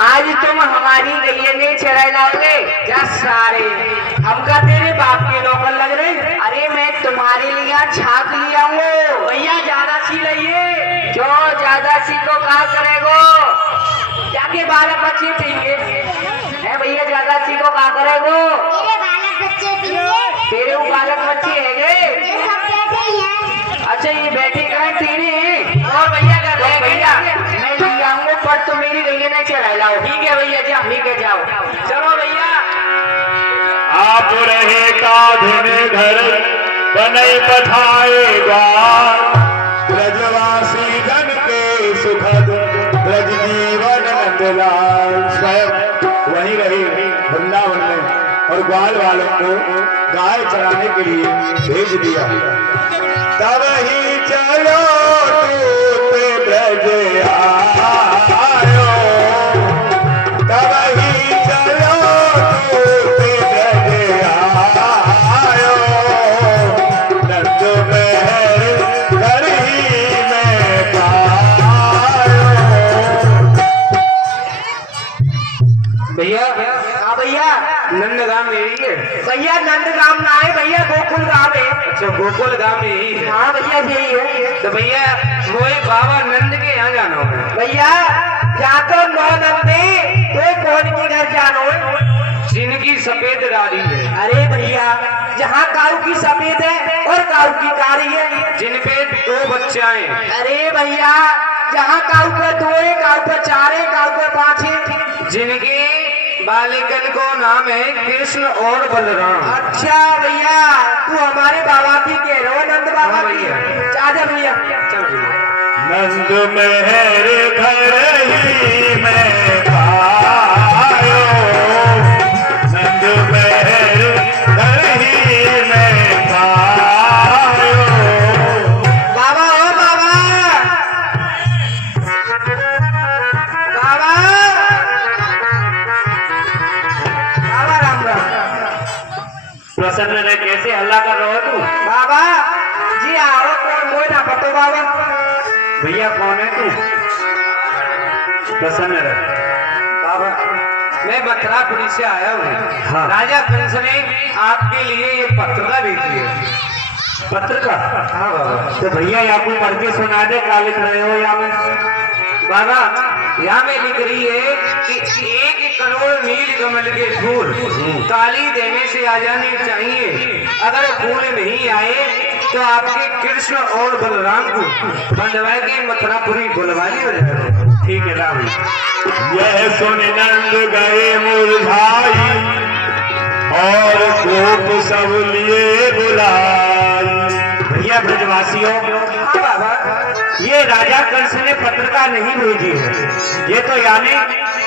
आज तुम हमारी गैया ने चढ़ाई लाओगे क्या सारे? हमका तेरे बाप के नौकर लग रहे। अरे मैं तुम्हारे लिए छाप लिया हूँ भैया, ज्यादा सी लाइए। क्यों ज्यादा सी को कहा करेगो? जाके बालक बच्चे पिएंगे है भैया, ज्यादा सी को कहा करेगो? मेरे बालक बच्चे पिएंगे। तेरे वो बालक बच्चे है गे? ये सब कैसे ही हैं? अच्छा ये बैठे कहाँ तेरे? और भैया कर भैया मैं ले आऊंगा, पर तो मेरी गैया ने चढ़ाई लाओ। ठीक है भैया, जा ठीक है, जाओ। चलो भैया। आप रहे काधुन घर बनई पठाएगा, ब्रजवासी जन के सुखद ब्रज जीवन नंदलाल। स्वयं वहीं रही वृंदावन में और ग्वाल वालों को गाय चराने के लिए भेज दिया। तब ही चलो तूत ब्रज आयो, तब ही चलो तूत ब्रज आयो, नंद महल घर ही में पायो। भैया हाँ भैया, नंदगाम यही है भैया। नंदगाम ना है भैया, गोकुल गांव है। अच्छा गोकुल गांव यही है। हाँ भैया यही है। तो भैया वो बाबा नंद के यहाँ जाना है भैया या तो नौ नंदे तो कौन के घर जानो जिनकी सफेद गाड़ी है। अरे भैया जहाँ काऊ की सफेद है और काऊ की कारी है, जिन पे 2 बच्चाएं। अरे भैया जहाँ काऊ पे 2 है, काऊ पे 4 है, काऊ पे 5 है, जिनके बालिकन को नाम है कृष्ण और बलराम। अच्छा भैया तू हमारे बाबा की कह रहे हो, नंद बाबा हाँ की। भैया। आजा भैया चल भैया। नंद मेहर घर ही में पायो, नंद मेहर घर ही में पायो। बाबा ओ बाबा, बाबा बाबा राम राम। प्रसन्न ने कैसे हल्ला कर रहे हो तू? बाबा जी आओ, कौन मोय ना पतो बाबा। भैया कौन है तू? प्रसन्न रह। बाबा मैं मथुरापुरी से आया हूँ। हाँ। राजा कंस ने आपके लिए ये पत्रिका भेजी है। पत्र का? हाँ बाबा। तो भैया यहाँ को पढ़ के सुना दे, क्या लिख रहे हो यहाँ में? बाबा यहाँ में लिख रही है कि 1 करोड़ नील कमल के फूल ताली देने से आ जाने चाहिए। अगर फूल नहीं आए तो आपके कृष्ण और बलराम को बंधवा के मथुरापुरी बुलवानी हो जाएगी। ठीक है राम। यह सुन नंद गए मुरझाई और कोप सब लिए बुलाई। भैया ब्रजवासियों, हाँ बाबा, ये राजा कंस ने पत्रिका नहीं भेजी है, ये तो यानी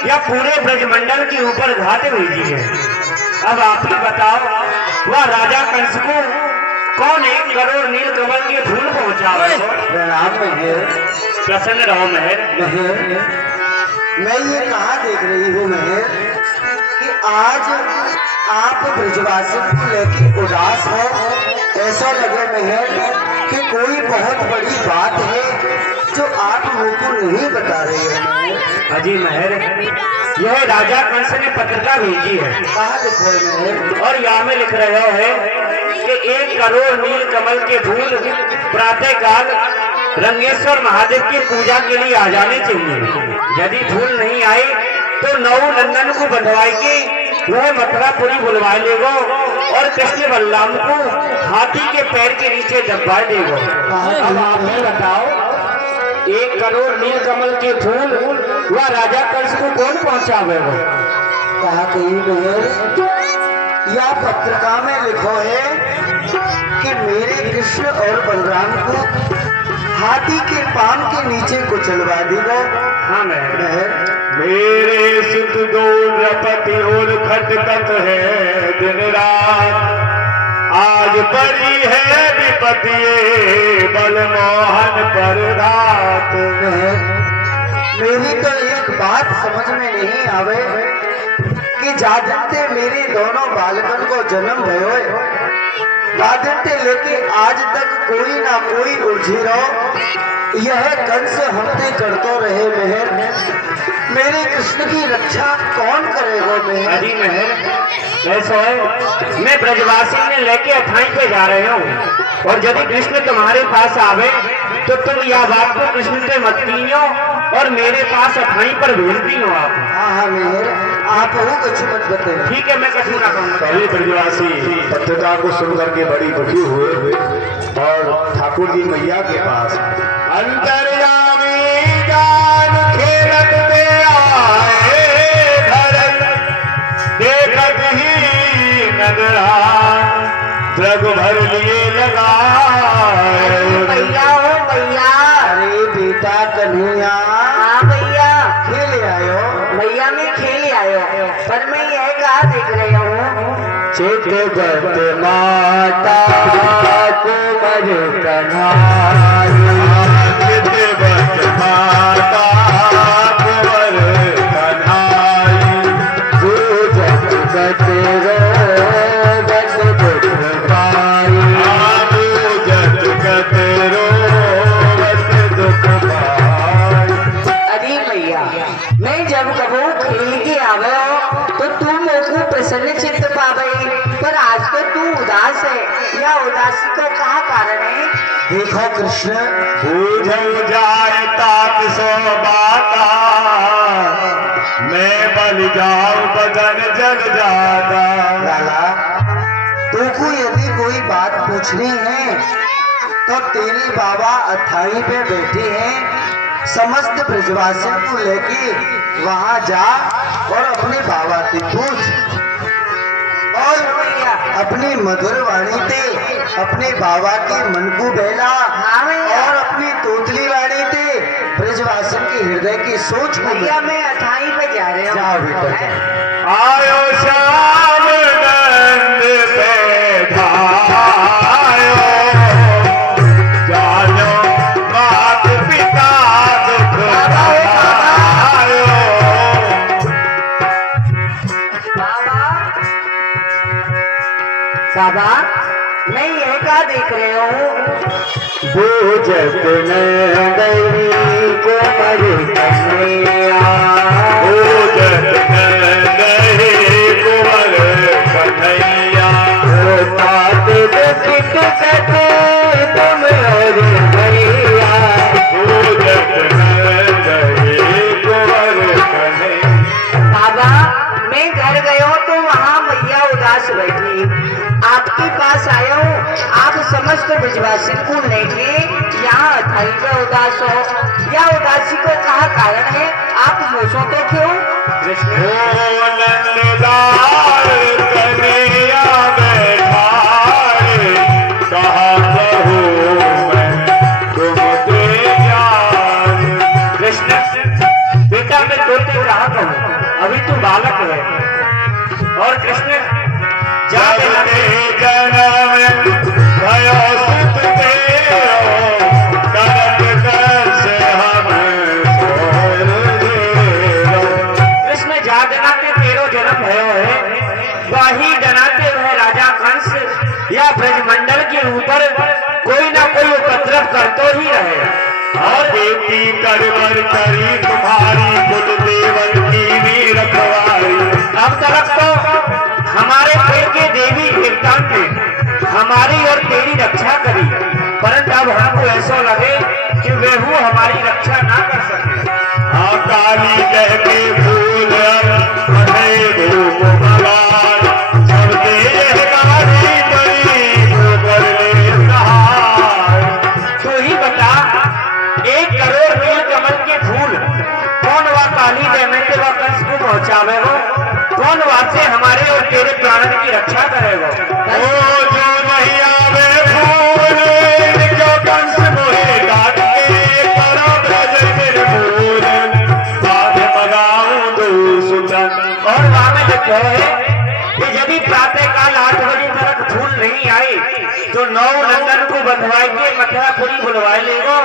या पूरे ब्रजमंडल के ऊपर घात भेजी है। अब आप ही बताओ, वह राजा कंस को कौन 1 करोड़ नील कमल के फूल पहुंचावे? प्रणाम मेहर। प्रसन्न रहो मेहर। मेहर, मैं ये कहा देख रही हूँ मेहर कि आज आप ब्रजवासी को लेके उदास है। ऐसा लगे मेहर कि कोई बहुत बड़ी बात है जो आप मुझको नहीं बता रहे हैं। अजी मेहर, यह राजा कंस ने पत्रिका भेजी है। कहा लिखो मेहर? और यहाँ में लिख रहे हो कि 1 करोड़ नील कमल के फूल प्रातः काल रंगेश्वर महादेव की पूजा के लिए आ जाने चाहिए। यदि फूल नहीं आए तो 9 नंदन को बंधवाई के वह मथुरापुरी बुलवा लेगो और कृष्ण बलराम को हाथी के पैर के नीचे दबा देगो। अब आप ही बताओ, 1 करोड़ नील कमल के फूल वह राजा कंस को कौन पहुंचावे? कहा कही मेहर, या पत्रिका में लिखो है कि मेरे कृष्ण और बलराम को हाथी के पाम के नीचे कुचलवा देगा। हाँ मेहर, मेरे सुत दो द्रपति और खटकत है दिन रात, आज बड़ी है विपत्ति बल मोहन पर रात। मेरी तो एक बात समझ में नहीं आवे कि जाते मेरे दोनों बालकन को जन्म भयो है, जाते लेके आज तक कोई ना कोई उलझी रहो। यह कंस हमने करतो रहे मेहर, मेरे कृष्ण की रक्षा कौन करेगा मेहर? अजी मेहर, ऐसा है मैं ब्रजवासी ने लेके अथाई पे जा रहे हूँ, और यदि कृष्ण तुम्हारे पास आवे तो तुम यह बात को कृष्ण से मत कीनो और मेरे पास अथाई पर भेजती हो आप। हाँ मेहर, आप हो कुछ मत बताइए। ठीक है, मैं कछु ना कहूँगा। पहले ब्रजवासी पत्रिका को सुन करके बड़ी दुखी हुए और ठाकुर जी मैया के पास अंतर्यामी जान खेलत में आए धरत, देखत ही नगरान द्रग भर लिए लगाए। भैया हो भैया। अरे बेटा कन्हैया, हाँ भैया, खेल आयो। भैया मैं खेल आयो, पर मैं यह कहा देख रही हूँ, चितवत माता कुंवर कन्हाई, चितवत माता कुंवर कन्हाई, पूजत कतेरो बट दुख पाई, पूजत कतेरो बट दुख पाई। अरे भैया मैं जब कबू खेल के आवे हो तो तू मेरे को प्रसन्न चित्त पावे, पर आज तो तू उदास है या कृष्ण बूझ जाए तात सो बाता, मैं बल जाऊं बदन जग जाता। लाला, तुमको यदि कोई बात पूछनी है तो तेरे बाबा अथाई पे बैठे हैं, समस्त ब्रजवासियों को लेके वहां जा और अपने बाबा से पूछ, और अपनी मधुर वाणी से अपने बाबा के मन को बहला, और अपनी तोतली वाणी से ब्रजवासियों के हृदय की सोच को मैं अथाई पे जा रहे जाओ बेटा जाओ। आयो श्याम नंद पे धायो, जानो मात पिता दुख आयो। बाबा, मैं यह का देख रहे हूँ? बूझत नंदई को मर कन्हैया, बूझत नंदई को मर कन्हैया। तात दुखित कथे तुम और भैया, बूझत नंदई को मर कन्हैया। बाबा, मैं घर गया हूँ तो वहाँ मैया उदास बैठी, आपके पास आया हूँ। आप समस्त ब्रजवासी को लेके यहाँ अथाई पे उदास हो, या उदासी को कहा कारण है? आप पूछो तो क्यों? ओ नंदलाल कन्हैया बैठाए, कहा कहूँ मैं तुम दे जान। कृष्ण, बेटा मैं तुझसे कहा कहूँ, अभी तू बालक है। और कृष्ण जा जब ते जन्म भयो सुत तेरो, कनक दर्श हम सोर देरो। कृष्ण जा जनाते तेरो जन्म भयो है, वही जनाते वह राजा कंस या ब्रजमंडल के ऊपर कोई ना कोई उपद्रव करतो ही रहे। और बेटी करवर करी तुम्हारी, कुल देवन की भी रखवारी। अब तक तो हमारे कुल के देवी देवता ने हमारी और तेरी रक्षा करी, परंतु अब हमको ऐसा लगे कि वेहू हमारी रक्षा ना कर सके। हाँ काली कह के फूल अधे धूप भगवान, सब देहगारी बड़ी गोबर ले सहाय। तू ही बता, 1 करोड़ नील कमल के फूल कौन वा काली दैत्य व कंस को पहुंचावे हो? कौन वासे हमारे और तेरे प्राणन की रक्षा करेगा? ओ जो नहीं आवे फूल, जो कंस मोहे काट के करो ब्रज निर्मूल, बाद मगाऊं दो सुतन। और वहां में लिखा है कि यदि प्रातः काल 8 बजे तक फूल नहीं आए तो 9 नंदन को बंधवाए के मथुरापुरी बुलवाए लेगा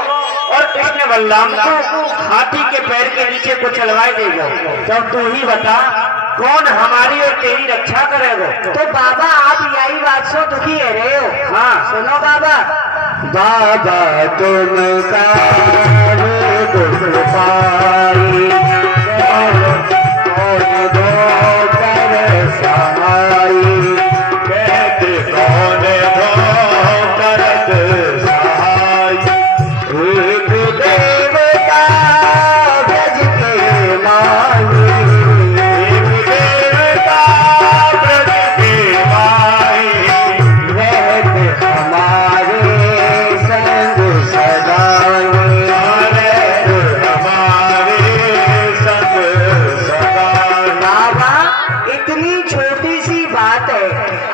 और कृष्ण बलराम को हाथी के पैर के नीचे को चलवाए देगा। तब तू ही बता, कौन हमारी और तेरी रक्षा करेगा? तो बाबा आप यही बात से दुखी है रहे हो? हाँ सुनो बाबा। बाबा तुम का दुख पाई, कौन दो कर सहाई, कहते कौन दो करत सहाय। एक देवता ब्रज के माही, एक देवता ब्रज के माही, रहते हमारे संग सदाई, रहते हमारे संग सदाई। बाबा, इतनी छोटी सी बात है,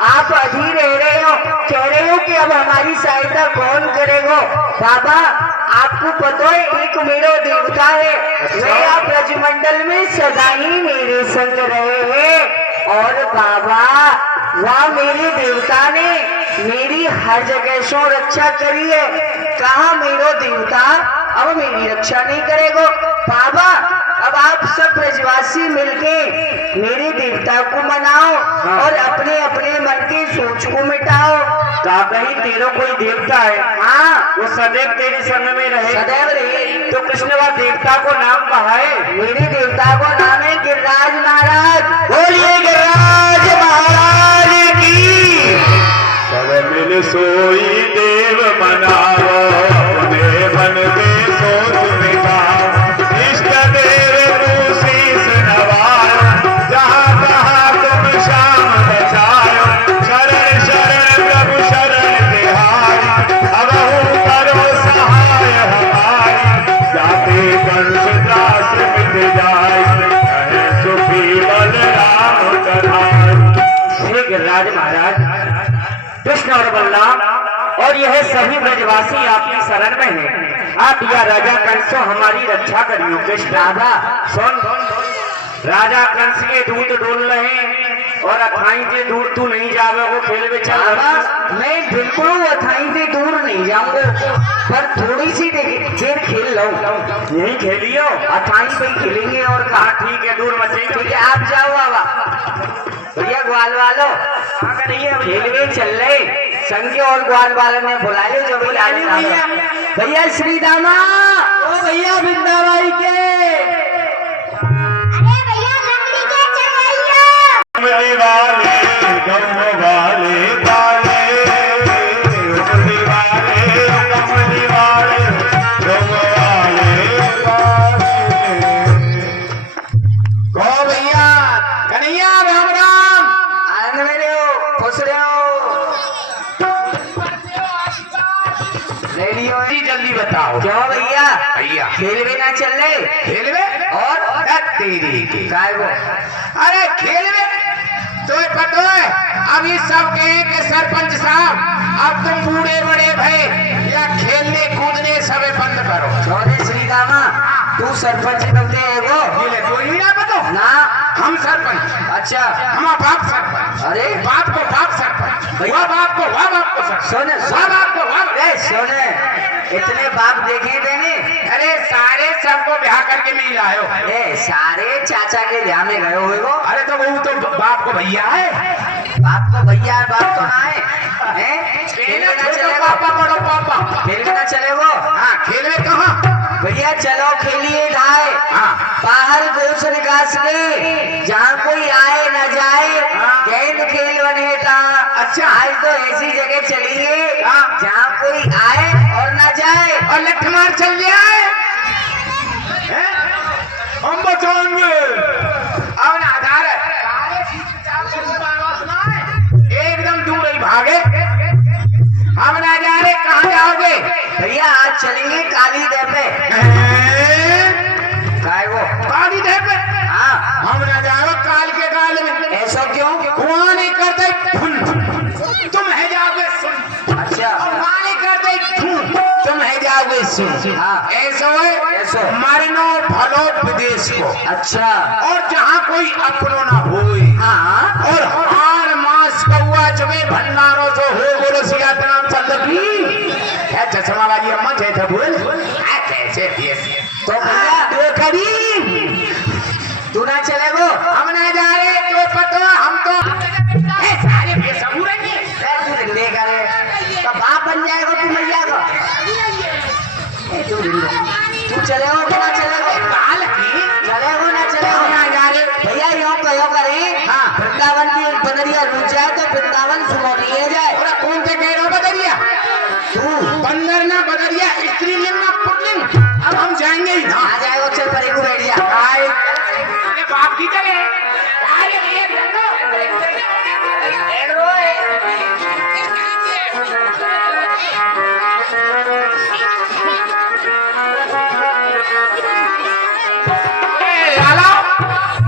आप अधी रह रहे हो, कह रहे हो कि अब हमारी सहायता कौन करेगा? बाबा, आपको पता है एक मेरा देवता है, मेरा ब्रजमंडल में सदा ही मेरे संग रहे हैं। और बाबा, वहाँ मेरे देवता ने मेरी हर जगह से रक्षा करी है। कहा मेरा देवता अब मेरी रक्षा नहीं करेगा? बाबा, अब आप सब ब्रजवासी मिलके मेरे देवता को मनाओ और अपने अपने मन की सोच को मिटाओ। कहीं तेरा कोई देवता है? हाँ, वो सदैव तेरे संग में रहे। सदैव रहे। तो कृष्ण व देवता को नाम कहा है? मेरे देवता को नाम है गिरिराज महाराज। बोलिए गिरिराज महाराज की। सब मिल सोई देव मनावो, बलराम और यह सभी ब्रजवासी आपकी शरण में हैं। आप या राजा कंस हमारी रक्षा करियो। कृष्ण राधा सुन, राजा कंस के दूत डोल रहे और अथाई से दूर तू नहीं जावे वो खेल में चल रहा। मैं बिल्कुल अथाई से दूर नहीं जाऊंगा, पर थोड़ी सी देर खेल लो। यही खेलियो, अथाई पे ही खेलेंगे और कहा। हाँ ठीक है, दूर मचे। ठीक है, आप जाओ बाबा। भैया ग्वाल वालो खेलवे चल रहे संगे और ग्वाल वालों ने बुला लो जो भी आने भैया। भैया श्री दामा, ओ भैया बिंदाबाई के, अरे भैया लकड़ी के चढ़ाइयो। कमली वाले गम वाले वाले कमली वाले कमली वाले गम वाले कहो भैया कन्हैया राम राम। आनंद में रहो, खुश रहो। ले लियो। जल्दी बताओ। क्यों भैया भैया खेलवे ना चल रहे? खेलवे और तेरी की काय वो? अरे खेलवे तो पता है अभी सब कहे कि सरपंच साहब अब तुम बूढ़े बड़े भय या खेलने कूदने सब बंद करो। चौधरी श्री दामा, तू सरपंच बनते है वो? खेले तो ही ना बताओ ना, हम सरपंच। अच्छा हमारा बाप सरपंच। अरे बाप को बाप सरपंच, वह बाप को वह बाप को सरपंच, सुन वह बाप को वह। ए सुने, इतने बाप देखे मैंने। अरे सारे सबको ब्याह करके नहीं लायो। ए सारे चाचा के ब्याह में गए हुए हो। अरे तो वो तो बाप को भैया है। बाप को भैया है, बाप तो ना है। खेलने ना चलेगा पापा बड़ो पापा। खेलने ना चलेगा। हाँ खेलवे कहाँ भैया चलो खेलिए ढाए। हाँ। बाहर गोश निकास के जहाँ कोई आए न जाए गेंद खेल बने था। अच्छा। आज तो ऐसी जगह चलिए हाँ। जहाँ कोई आए और न जाए। और लठ मार चल जाए। हम बचाएंगे अब ना आधार है। एकदम दूर ही भागे। हम ना जा रहे, कहाँ जाओगे? भैया आज चलेंगे काली दे पे। काय वो? काली दे पे। हाँ। हम ना जाओ काल के काल में। ऐसा क्यों? वहाँ नहीं करते फुन, तुम है जाओगे सुन। अच्छा। वहाँ नहीं करते फुन, तुम है जाओगे सुन। हाँ। ऐसा है ऐसा। मरनो भलो विदेश को। अच्छा। और जहाँ कोई अपनो ना होए। हाँ। और हार मास कौआ चुके भंडारों से हो बोलो सिया नाम चंद्रपी है चश्मा वाली अम्मा जैसे बोल कैसे तो भैया तो करीब तू ना चलेगो? हम ना जा रहे तो पता हम तो सारे बेसबूर हैं। तू ले करे तो बाप बन जाएगा तू मिल जाएगा। तू चलेगो कि ना चलेगो? काल की चलेगो ना चलेगो? हम ना जा रहे भैया यूँ कहो करें। हाँ। वृंदावन की बदरिया रुक जाए तो वृंदावन सुमोनिए जाए। और कौन से कह रहे हो बदरिया? तू बंदर ना बदरिया स्त्रीलिंग ना पुल्लिंग। अब हम जाएंगे ही ना। आ जाएगा चल परे को बैठ जा। आए अरे बाप की जगह अरे भैया लाला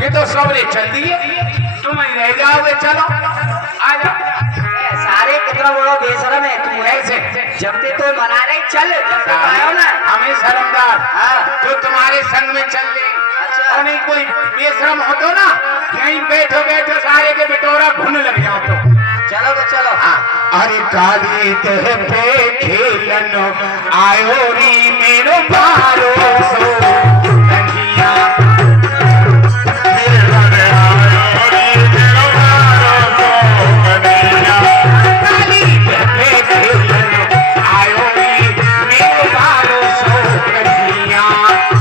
ये तो सबरे चल दिए, तुम ही रह जाओगे। चलो आ जाओ। सारे कितना बड़ो बेशरम है तू। ऐसे जब ते तो मना रहे चल, जब ते आयो ना। हमें शर्मदार हाँ। तो तुम्हारे संग में चल ले। अच्छा। और नहीं कोई बेशरम हो तो ना यहीं बैठो बैठो सारे के बिटोरा घुन लग जाओ तो चलो तो चलो। अरे काली देह पे खेलन आयो री मेरो मारो सो कन्हैया। काली देह पे खेलन आयो री मेरो मारो सो कन्हैया।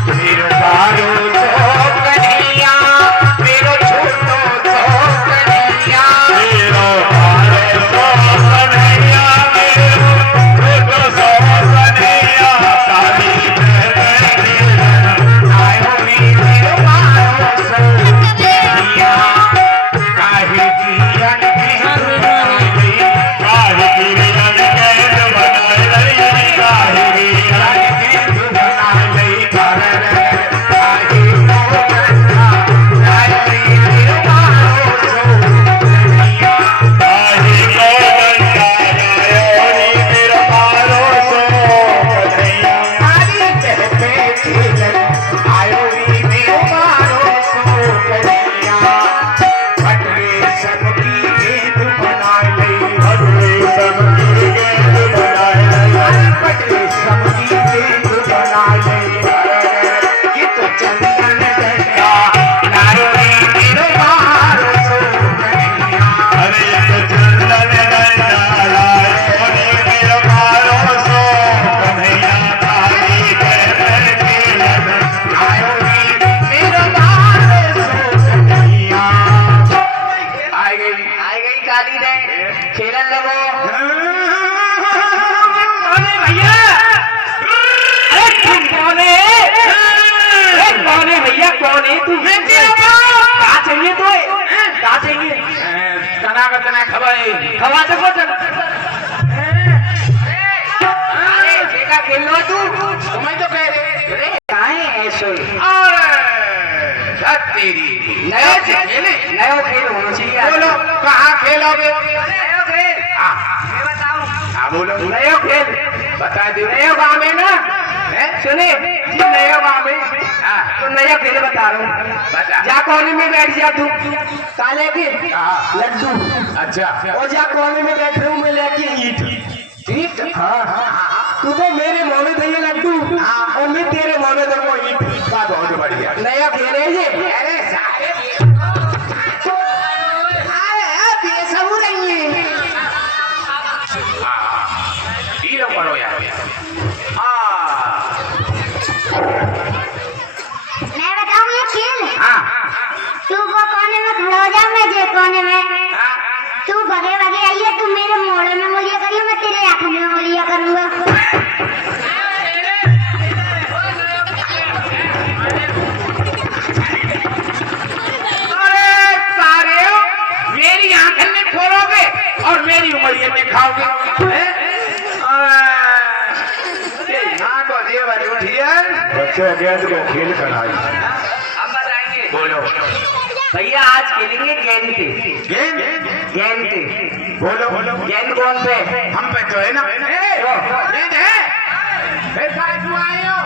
मेरो मारो सो कन्हैया, मेरो छोटो सो कन्हैया। काली तेरी नया खेले नया खेल होना चाहिए। बोलो कहाँ खेलोगे? नया खेल हाँ मैं बताऊं। हाँ बोलो नया खेल बता दो। नया गाँव में ना हैं? सुने ये नया गाँव में हाँ तो नया खेल बता रहा हूँ। बता। जा कॉलोनी में बैठ जा तू काले के हाँ। लड्डू अच्छा और जा कॉलोनी में बैठे हूँ मैं लेके ईट। ठीक हाँ हाँ तू तो मेरे मुँह में भैया लड्डू और मैं तेरे मुँह में देखो ईट। बात बहुत बढ़िया। नया खेल है ये। अरे सारे बेसबू नहीं है। हीरो करो यार। मैं बताऊं ये खेल। हाँ तू वो कोने में खड़ा हो जा, मैं जे कोने में। हाँ तू भगे भगे आइए, तू मेरे मोड़े में मोलिया करियो, मैं तेरे आंख में मोलिया करूंगा। अरे सारे मेरी आंखें में खोलोगे और मेरी उंगलियों में खाओगे हैं? यहाँ को देवर उठिए। बच्चों गेंद को खेल कर आई। हम बताएंगे। बोलो भैया आज खेलेंगे गेंद पे। गेंद गेंद पे बोलो बोलो गेंद कौन पे? हम पे तो है ना। गेंद है फिर काय क्यों आए हो?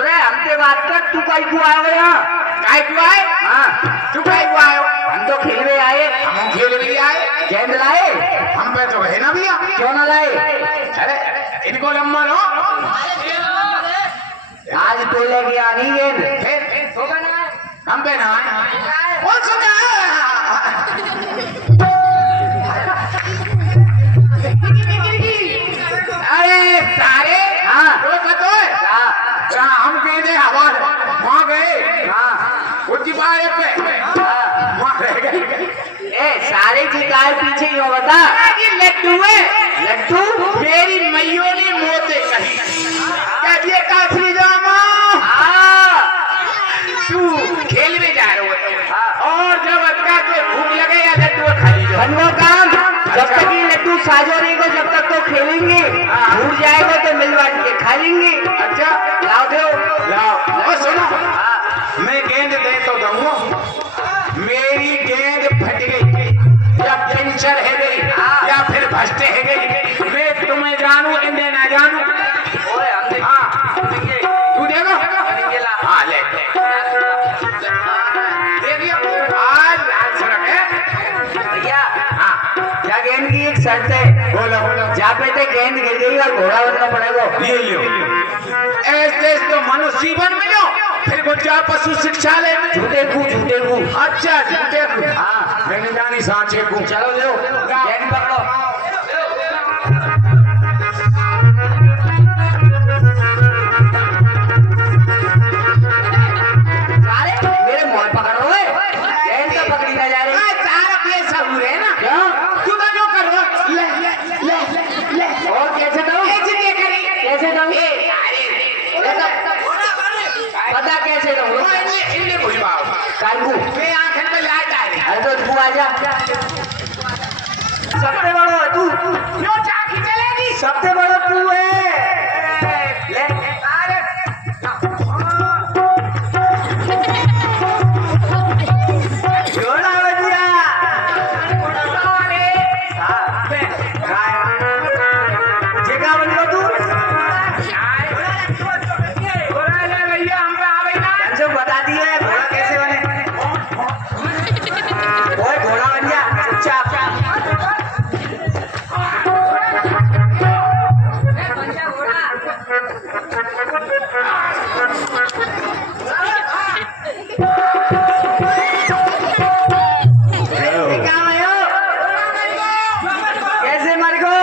अरे हमसे बात कर, तू कहीं क्यों आया हो यहाँ? काय क्यों आए? हाँ तू काय क्यों आए हो? हम तो खेलने आए। हम खेल भी आए। गेंद लाए? हम पे तो है ना भैया। क्यों ना लाए? अरे इनको लम्बा लो। आज तो लेके आनी गेंद। फिर हम पे ना आए। कौन सुना? अरे सारे हाँ। तो कतो है? हम कह दे हवा वहाँ गए। हाँ कुछ पाए पे वहाँ रह गए। ए सारे की कार पीछे ही हो बता। ये लड्डू है। लड्डू मेरी मैयों ने मोते कही क्या ये काफी जामा तू खेल में जा रहे हो और जब अक्का के भूख लगे या लड्डू खा लीजिए। बनवा काम जब तक ये लड्डू साझो रहेगा जब तक तो खेलेंगे, भूल जाएगा तो मिल बांट के खा लेंगे। अच्छा लाओ दो लाओ और सुनो मैं गेंद दे तो दूंगा। मेरी गेंद फट गई या पंचर है गई या फिर भस्ते है गई, मैं तुम्हें जानू इन्हें ना जानू। ओए हमने हाँ तू देखो हाँ ले देखिए आज लाल सड़क है भैया। हाँ क्या गेंद की एक शर्त है, बोलो बोलो जहाँ पे ते गेंद गिर गई और घोड़ा बनना पड़ेगा। ले लो ऐसे तो मनुष्य जीवन में लो फिर गुज्जा पशु शिक्षा ले झूठे को अच्छा झूठे को हाँ मैंने जानी सांचे को। चलो लो गेंद पकड़ो। सारे मेरे मोड़ पकड़ रहे हो, गेंद तो पकड़ी ना जा रही। सारा ये सब है ना क्या तू तो जो कर रहा ले ले ले ले और कैसे करूं? कैसे करी कैसे करूं? पता कैसे करूं? इन्हें कोई बात कालू मैं आंखन में लाइट आ रही अरे तो तू आजा। सबसे बड़ा तू क्यों चाकी चलेगी सबसे बड़ा तू है। ले अरे छोड़ा बजिया। जगह बन गया तू भैया हम पे आ गई ना टेंशन बता दिया है घोड़ा कैसे बने। ओए घोड़ा बन जा चुपचाप। काम है यो? कैसे मर गो?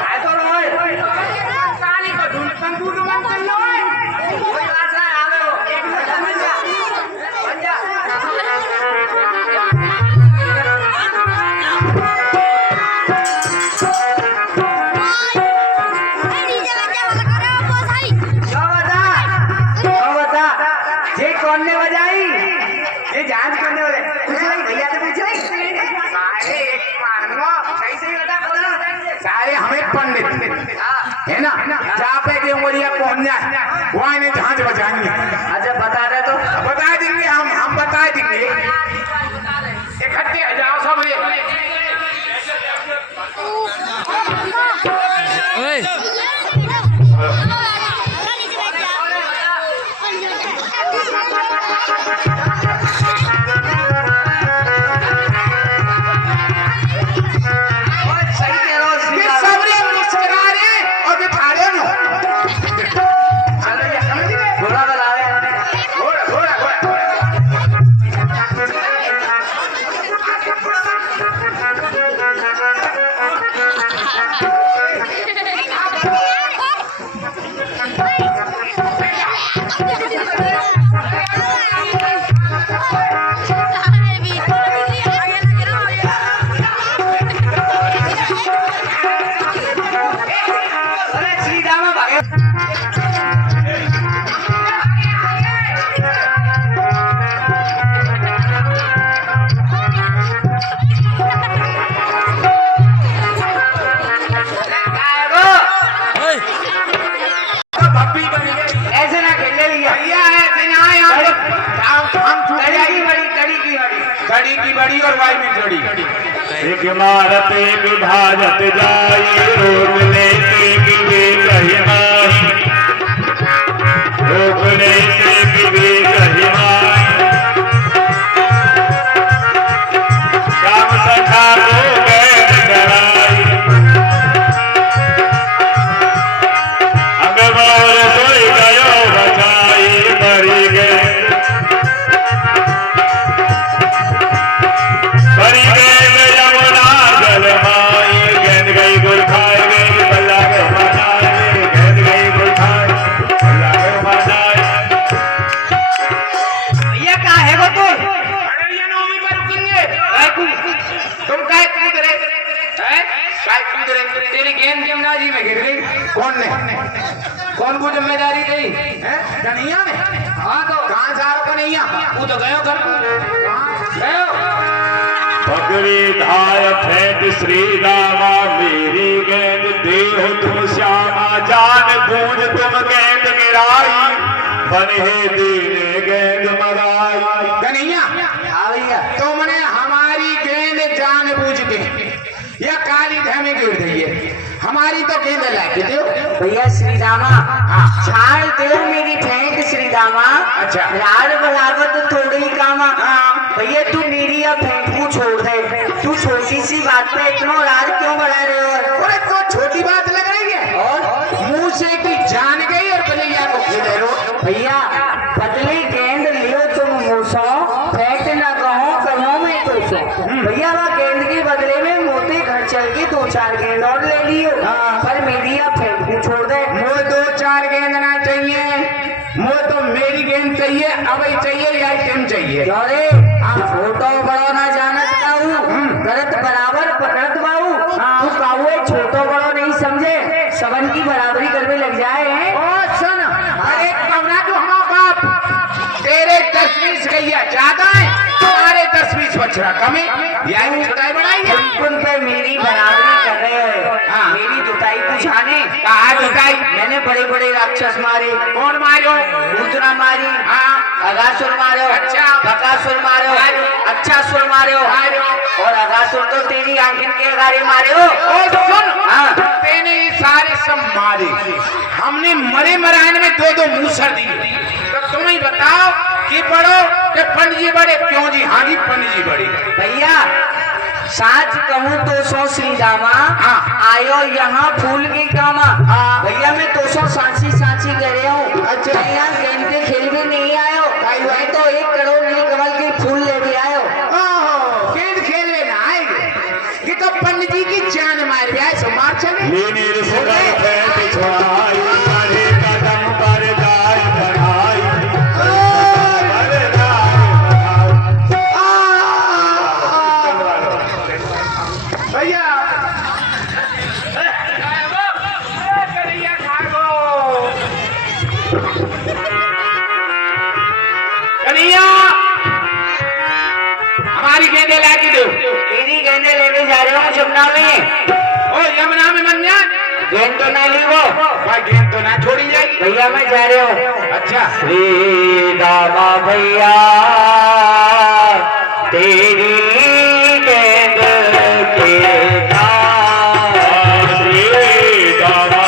है तो रोए। काली को ढूंढ तंदूर में कर लो कोई बात ना आवे हो। एक मिनट बन जा। बन जा। क्यों बता ये कौन ने बजाई? ये जांच करने वाले पूछ रही भैया से पूछ रही। सारे एक मानो सही सही बता। सारे हमें पंडित है ना जहाँ पे भी उंगलियां पहुंच जाए वहाँ इन्हें झांझ बजाएंगे। अच्छा बता दे तो। बता ये सबरे मुस्कुरा रहे और बिठा रहे हो। समझ गए? घोड़ा घोड़ा घोड़ा। ऐसे ना खेलने लिया भैया है दिन आए हम छूट जाएगी। घड़ी की बड़ी और वाई में घड़ी। एक इमारत एक भाजत जाई रोक लेते किबे कही माही रोक लेते किबे कही माही श्याम सखा को कैद कराई अब मोर सोई गयो बचाई मरी गए मरी गए यमुना जल माई गेंद गई गुल खाए गई बल्ला के मनाए गेंद गई गुल खाए बल्ला के मनाए ये क्या है वो तू अरे ये नौवीं पर रुकेंगे। तुम काय कूद रहे हैं? काय कूद रहे? तेरी गेंद जमुना जी में गिर गई। कौन ने? कौन को जिम्मेदारी दी? कन्हैया ने। हाँ तो कहाँ से आओ कन्हैया? वो तो गयो घर को। गयो। पकड़ी धाय फेंक श्री रामा मेरी गेंद देहो तुम श्यामा जान बूझ तुम गेंद गिराई बने दीने गेंद मराई कन्हैया तुमने हमारी गेंद जानबूझ के या काली धै में गिर गई है। हमारी तो गेंद लाके दो भैया श्री रामा छाड़ दो मेरी फेंक श्री रामा अच्छा। लाड़ बराबर तो थोड़ी ही कामा भैया तू मेरी या फेंक को छोड़ दे तू छोटी सी बात पे इतना लाड़ क्यों बढ़ा रहे हो अरे तो छोटी बात लग रही है। और मुंह से की जान गई और भैया को खेल रहे हो। भैया बदली गेंद लियो तुम मुझसे फेंक ना कहो कहो मैं तुझसे भैया वह गेंद के बदले में मोटे घर चल के 2-4 गेंद और ले लियो पर मेरी या फेंक को छोड़ दे मुझे 2-4 गेंद ना चाहिए। मुझे तो मेरी गेंद चाहिए। अब ही चाहिए या टीम चाहिए। अरे छोटो बड़ो ना जानत काऊ गलत बराबर पकड़त बाऊ तू काऊ छोटो बड़ो नहीं समझे सबन की बराबरी करने लग जाए हैं ओ सुन अरे कमरा जो हमारा बाप तेरे 10-20 गैया ज्यादा है तुम्हारे 10-20 बछड़ा कमी यही जुटाई बढ़ाई है। उन पे मेरी बराबरी कर रहे हो मेरी जुताई पूछाने कहा जुटाई? मैंने बड़े बड़े राक्षस मारे कौन मारो? दूसरा मारी अगासुर मारो अच्छा। बकासुर मारो अच्छा सुर मारो और अगासुर तो तेरी आंखिन के अगारे मारे हो ओ सुन हाँ। तेने ये सारे सब मारे हमने मरे मरान में 2-2 मूसर दी। तो तुम ही बताओ कि बड़ो कि पंडित जी बड़े? क्यों जी? हाँ जी पंडित जी बड़े। भैया साच कहूँ तो सौ श्री रामा आयो यहाँ फूल की कामा भैया मैं 200 सांची कह रहा हूँ अच्छा। यहाँ गेंद के खेल भी नहीं आयो मैं तो 1 करोड़ नीलकमल के फूल ले भी आयो ओहो गेंद खेलने ना आएंगे कि तो पंडित जी की जान मार गया सो मार चले। लीनी रिसकर फेंक छोड़ाई अरे कदम पर जाई बढ़ाई पर जाई भैया कन्हैया हमारी गेंदे लाके दो। तेरी गेंदे लेने जा रहे हूँ जमुना में ओ यमुना में मन जा गेंद तो ना ली वो भाई गेंद तो ना छोड़ी जाएगी। भैया मैं जा रहा हूँ अच्छा श्री रामा भैया तेरी गेंद के श्री रामा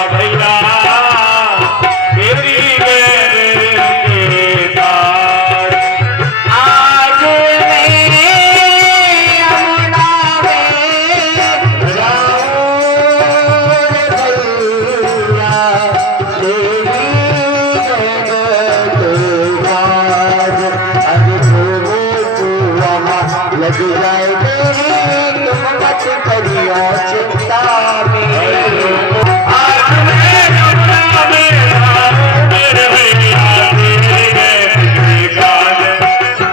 लग जाए देरी तुम मत करियो चिंता मेरी।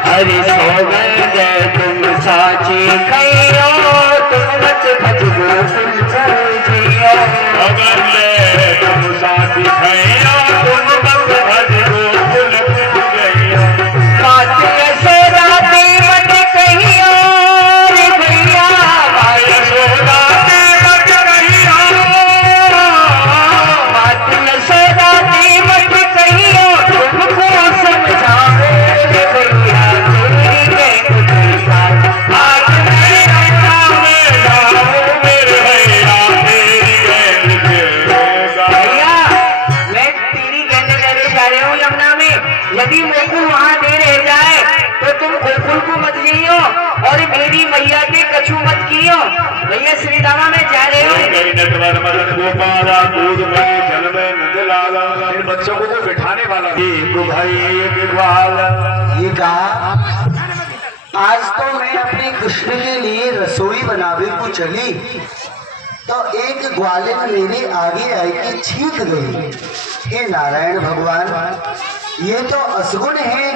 अरे सौगंध तुम साची कहियो तुम मत भजगो तुम जियो। तुम साथी खैया तुम मत भजो फूल गैया। बात यशोदा की मत कहियो रे भैया। बात यशोदा की मत कहियो। बात यशोदा की मत कहियो तुमको समझावे रे भैया तेरी बहन की बात। आज मेरे गाँव में गाँव मेरे भैया तेरी बहन के गाँव। भैया मैं तेरी गंद लेने जा रहा हूँ यमुना में। यदि मोकू वहाँ दे रह जाए तो तुम गोकुल को मत जियो और मेरी मैया के कछु मत कियो। भैया श्री दामा में जा रहे हो। गई नटवर मदन गोपाला दूध में जल में नंद लाला। इन बच्चों को तो बिठाने वाला एक भाई एक ग्वाला। ये कहा आज तो मैं अपने कृष्ण के लिए रसोई बनावे को चली तो एक ग्वालिन मेरे आगे आई के छींक गई। हे नारायण भगवान ये तो असगुण है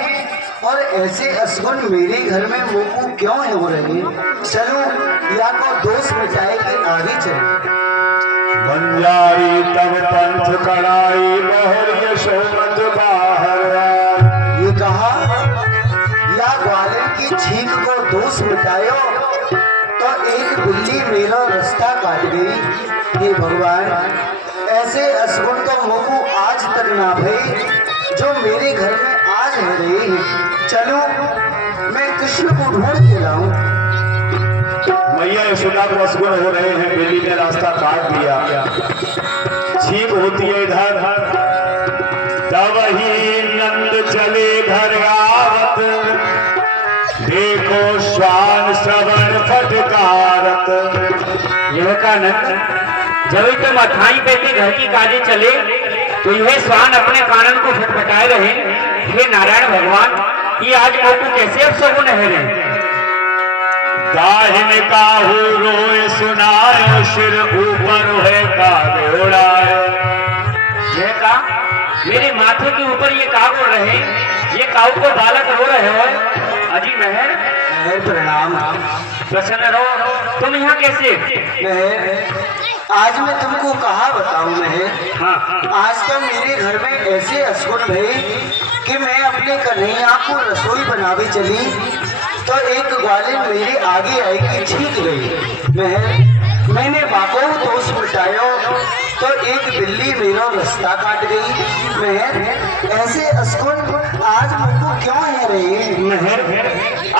और ऐसे असगुण मेरे घर में मोकू क्यों है हो रहे। चलो या को दोष मिटाए के आगे चले। बंजाई तब पंथ कड़ाई बहर यशोमत बाहर। ये कहा या ग्वालिन की छींक को दोष मिटायो तो एक बिल्ली मेरा रास्ता काट गई। हे भगवान ऐसे असगुण तो मोकू आज तक ना भई जो मेरे घर में आज रह रहे हैं। चलो मैं कृष्ण को ढूंढ के लाऊं। मैया यशोदा को असगुण हो रहे हैं। बिल्ली ने रास्ता काट दिया। छींक होती है इधर। तब ही नंद चले घर आवत। देखो श्वान श्रवण फटकारत। यह का नंद जब तुम अथाई पे के घर की काजे चले तो यह श्वान अपने कानन को फटफटाए रहे। हे नारायण भगवान ये आज मोकू कैसे अपशगुन है रे। दाहिन काहू रोए सुनायो सिर ऊपर है काग उड़ायो। यह का मेरे माथे के ऊपर ये काग उड़ रहे। ये काऊ को बालक रो रहे हो। अजी महर प्रणाम। प्रसन्न रहो। तुम यहाँ कैसे। मैं आज मैं तुमको कहा बताऊं मैं हाँ आज तो मेरे घर में ऐसे असगुण भये कि मैं अपने कन्हैया को रसोई बनावे चली तो एक ग्वालिन मेरे आगे आई कि छींक गई। मैंने बाको दोष मिटायो तो एक बिल्ली मेरा रास्ता काट गई। ऐसे असगुण आज मुझको क्यों है रे। महर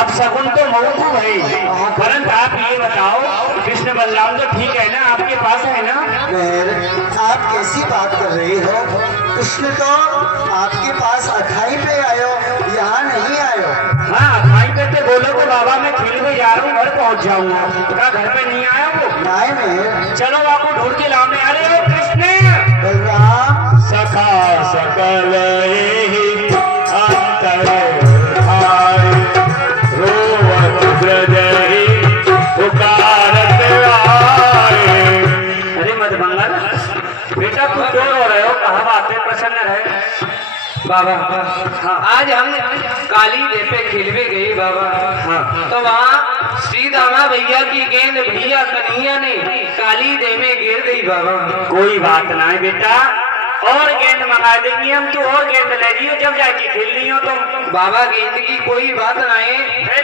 अब सगुन तो मोकू भाई परंतु आप ये बताओ कृष्ण बलराम तो ठीक है ना आपके पास है ना। आप कैसी बात कर रहे हो। कृष्ण तो आपके पास अठाई पे आयो यहाँ नहीं आयो। हाँ अथाई पे तो बोलो तो बाबा मैं खेल में जा रहा हूँ घर पहुँच जाऊंगा। क्या घर पे नहीं आया वो। नाय में चलो आपको ढूंढ के लाने आ रहे हो कृष्ण। बलराम सखा सकल एहि अंतर आए। रोवत ब्रजहि पुकारत आए। अरे मधुमंगल बेटा तुम क्यों रो रहे हो। कहा बात है प्रसन्न रहे। बाबा हाँ आज हम काली दे पे खेलवे गए बाबा। हाँ तो वहाँ श्री दामा भैया की गेंद भैया कन्हैया ने काली दे में गिर गई बाबा। कोई बात ना है बेटा और गेंद मंगा देंगे हम। तो और गेंद ले लियो जब जाके खेलनी हो तुम। बाबा गेंद की कोई बात ना है।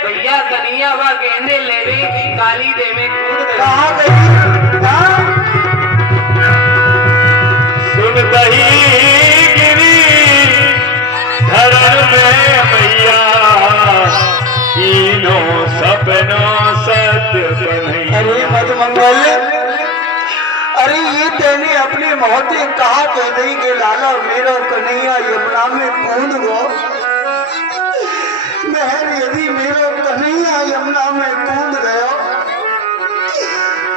भैया कन्हैया वह गेंदे ले गई काली दे में कूद गई। कहाँ गई। हाँ? सुन दही गिरी धरण में मैया तीनों सपनों सत्य बन्हैया। अरे मधुमंगल अरे ये तेने अपने मोहते कहा कह गई के लाला मेरा कन्हैया यमुना में कूद गो। महर यदि मेरा कन्हैया यमुना में कूद गयो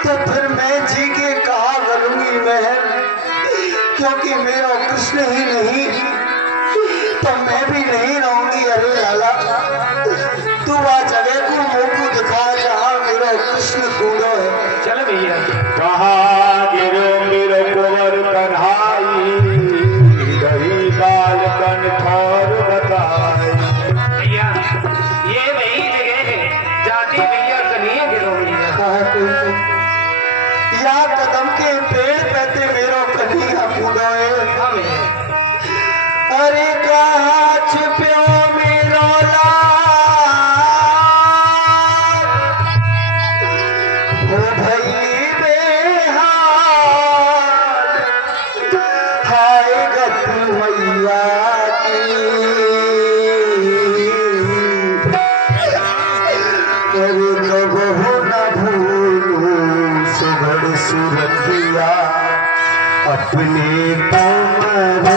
तो फिर मैं जी के कहा करूंगी महर क्योंकि मेरा कृष्ण ही नहीं तो मैं भी नहीं रहूंगी। अरे लाला तू वह जगह को मुंह को दिखा बन ठौर बताई। भैया ये वही जगह है जाती भैया कन्हैया गिरो या कदम के पेड़ पे मेरो कन्हैया पूडोए। अरे कहाँ छुप्यो मेरो हो भई बेहाल हाय गत मैया की। अरे कबहू न भूलूं सुघड़ सूरतिया अपने कमर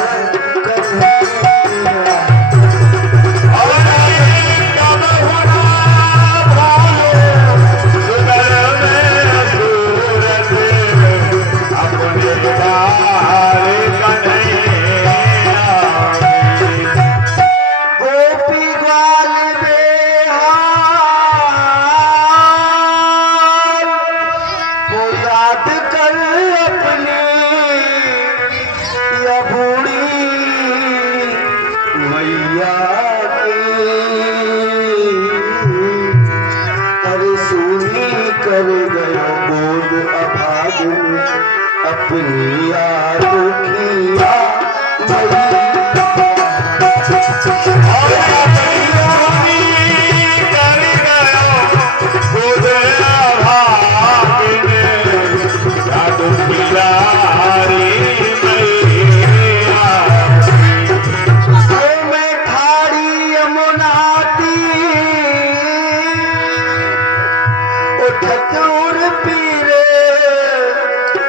अपनी यादों किया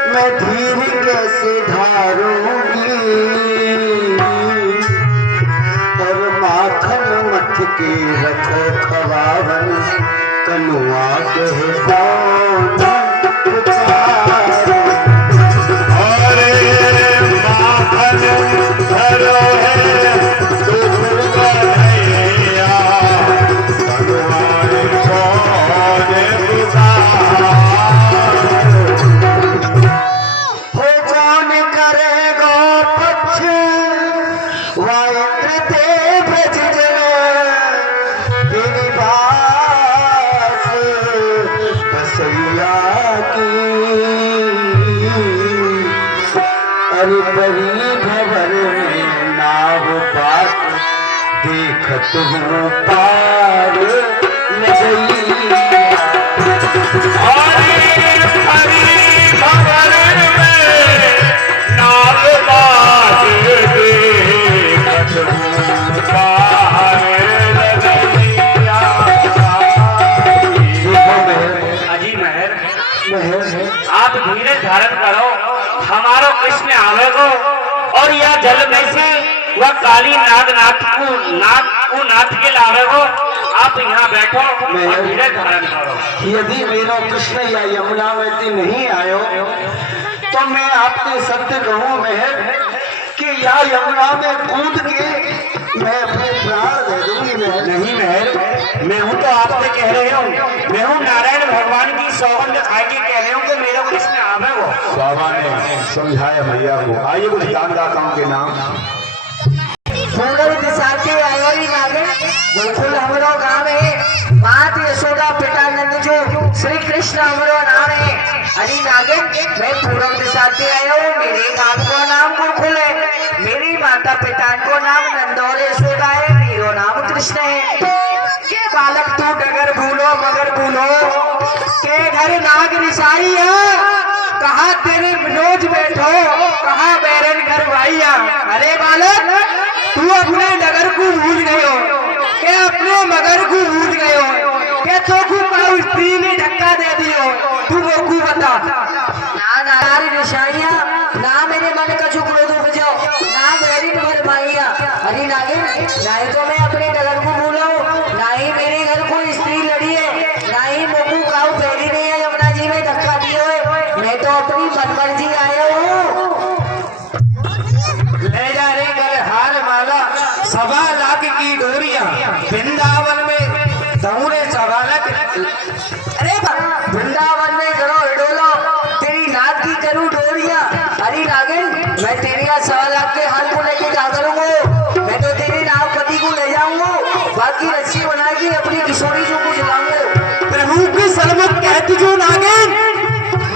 मैं धीर कैसे ढारूंगी और माखन मथ के रखो खवावन कनुआ के कौन अरे बड़ी खबर में नाव बात देखत हूँ पार न गई। आप धीरज धारण करो हमारो कृष्ण आवेगो और यह जल में से वह काली नाथ को नाथ के लावेगो। आप यहाँ बैठो और धीरज धारण करो। यदि मेरा कृष्ण या यमुनावती नहीं आयो तो मैं आपके सत्य कहूँ मेहर कि या यमुना में कूद के मैं अपने प्राण दे दूंगी। नहीं मेहर मैं हूँ तो आपसे कह रहे हूँ, मैं हूँ नारायण भगवान की सौगंध खा के कह रहे हूँ कि मेरा कृष्ण आवेगो। बाबा ने समझाया भैया को। आइए कुछ दानदाताओं के नाम। गोकुल हमरो गाँव है, मात यशोदा पिता नंद जो श्री कृष्ण हमरो नाम है। हरि नागिन मैं पूर्व दिशा से आया हूँ, मेरे गाँव को नाम गोकुल है, मेरी माता पिता को नाम नंद और यशोदा है, मेरा नाम कृष्ण है। के बालक तू डगर भूलो मगर भूलो के घर नाग निशाई है, कहा तेरे रोज बैठो कहा बैरन घर भाइया। अरे बालक तू अपने नगर को भूल गए हो के अपने मगर को भूल गए हो के तो को स्त्री ने धक्का दे दियो, तू वो को बता ना नारी निशाइया ना मेरे मन का झुकरो दो बजाओ ना मेरी घर भाइया। अरे नागिन ना तो मैं अपने नगर को भूला हूँ, ना ही मेरे घर को स्त्री लड़ी है, ना ही मोकू काऊ पहली नहीं है यमुना जी में धक्का दियो है। मैं तो अपनी मनमर्जी आया हूँ। ले जा रे घर हार माला 1.25 लाख की डोरिया वृंदावन में दौड़े 1.25 लाख। अरे वृंदावन में करो डोलो तेरी नाथ की करूँ डोरिया। अरे नागिन मैं तेरी 1.25 लाख के हाथ को लेके क्या करूँगा, मैं तुझो नागिन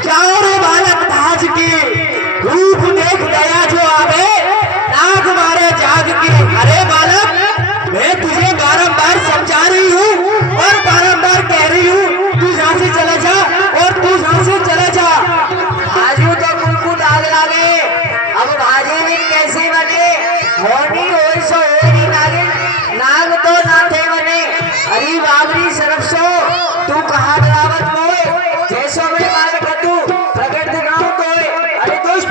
जाओ रे बालक भाज के रूप देख गया जो आवे नाग मारे जाग के। अरे बालक मैं तुझे बारंबार समझा रही हूँ और बारंबार कह रही हूँ तू यहाँ से चला जा और तू यहाँ से चला जा। भाजू तो कुलकु दाग लागे अब भाजी भी कैसे बने होनी होई सो होनी नागिन नाग तो ना थे बने। अरे बाबरी सरफसो तू कहाँ डरावत मोए जैसो में मार तू प्रकट दिखाऊं कोई। अरे दोस्त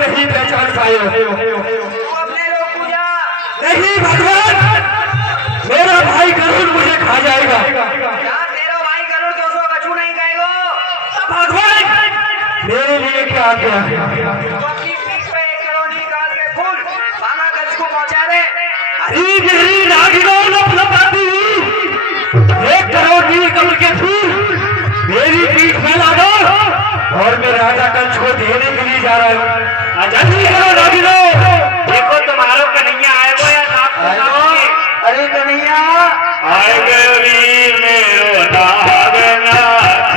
नहीं पहचान पाए नहीं भगवान, मेरा भाई गरुड़ मुझे खा जाएगा। तेरा भाई गरुड़ 200 कछू नहीं खाएगा। भगवान मेरे लिए क्या क्या तो अपनी पीठ पे 1 करोड़ निकाल के फूल मामा गज को पहुंचा दे। अरे मेरी नागिनों लपलपाती 1 करोड़ नीलकमल के फूल मेरी पीठ में ला दो और मैं राजा कंस को देने के लिए जा रहा हूँ। जल्दी करो नागिनों, देखो तुम्हारो कन्हैया आएगो या नाग। अरे कन्हैया आए गए वीर मेरो नागनाथ,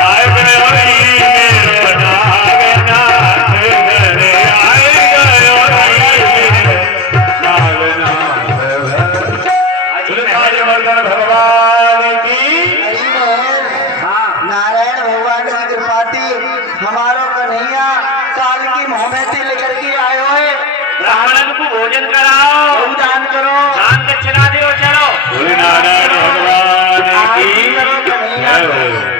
आए गए वीर मेरो नागनाथ, आए गए नागनाथ। भगवान की नारायण भगवान की कृपा थी, हमारो कन्हैया काल की मोहब्बती लेकर के आयो है। ब्राह्मण को भोजन कराओ, दान करो, दान दक्षिणा दो, चलो। नारायण भगवान की कन्हैया।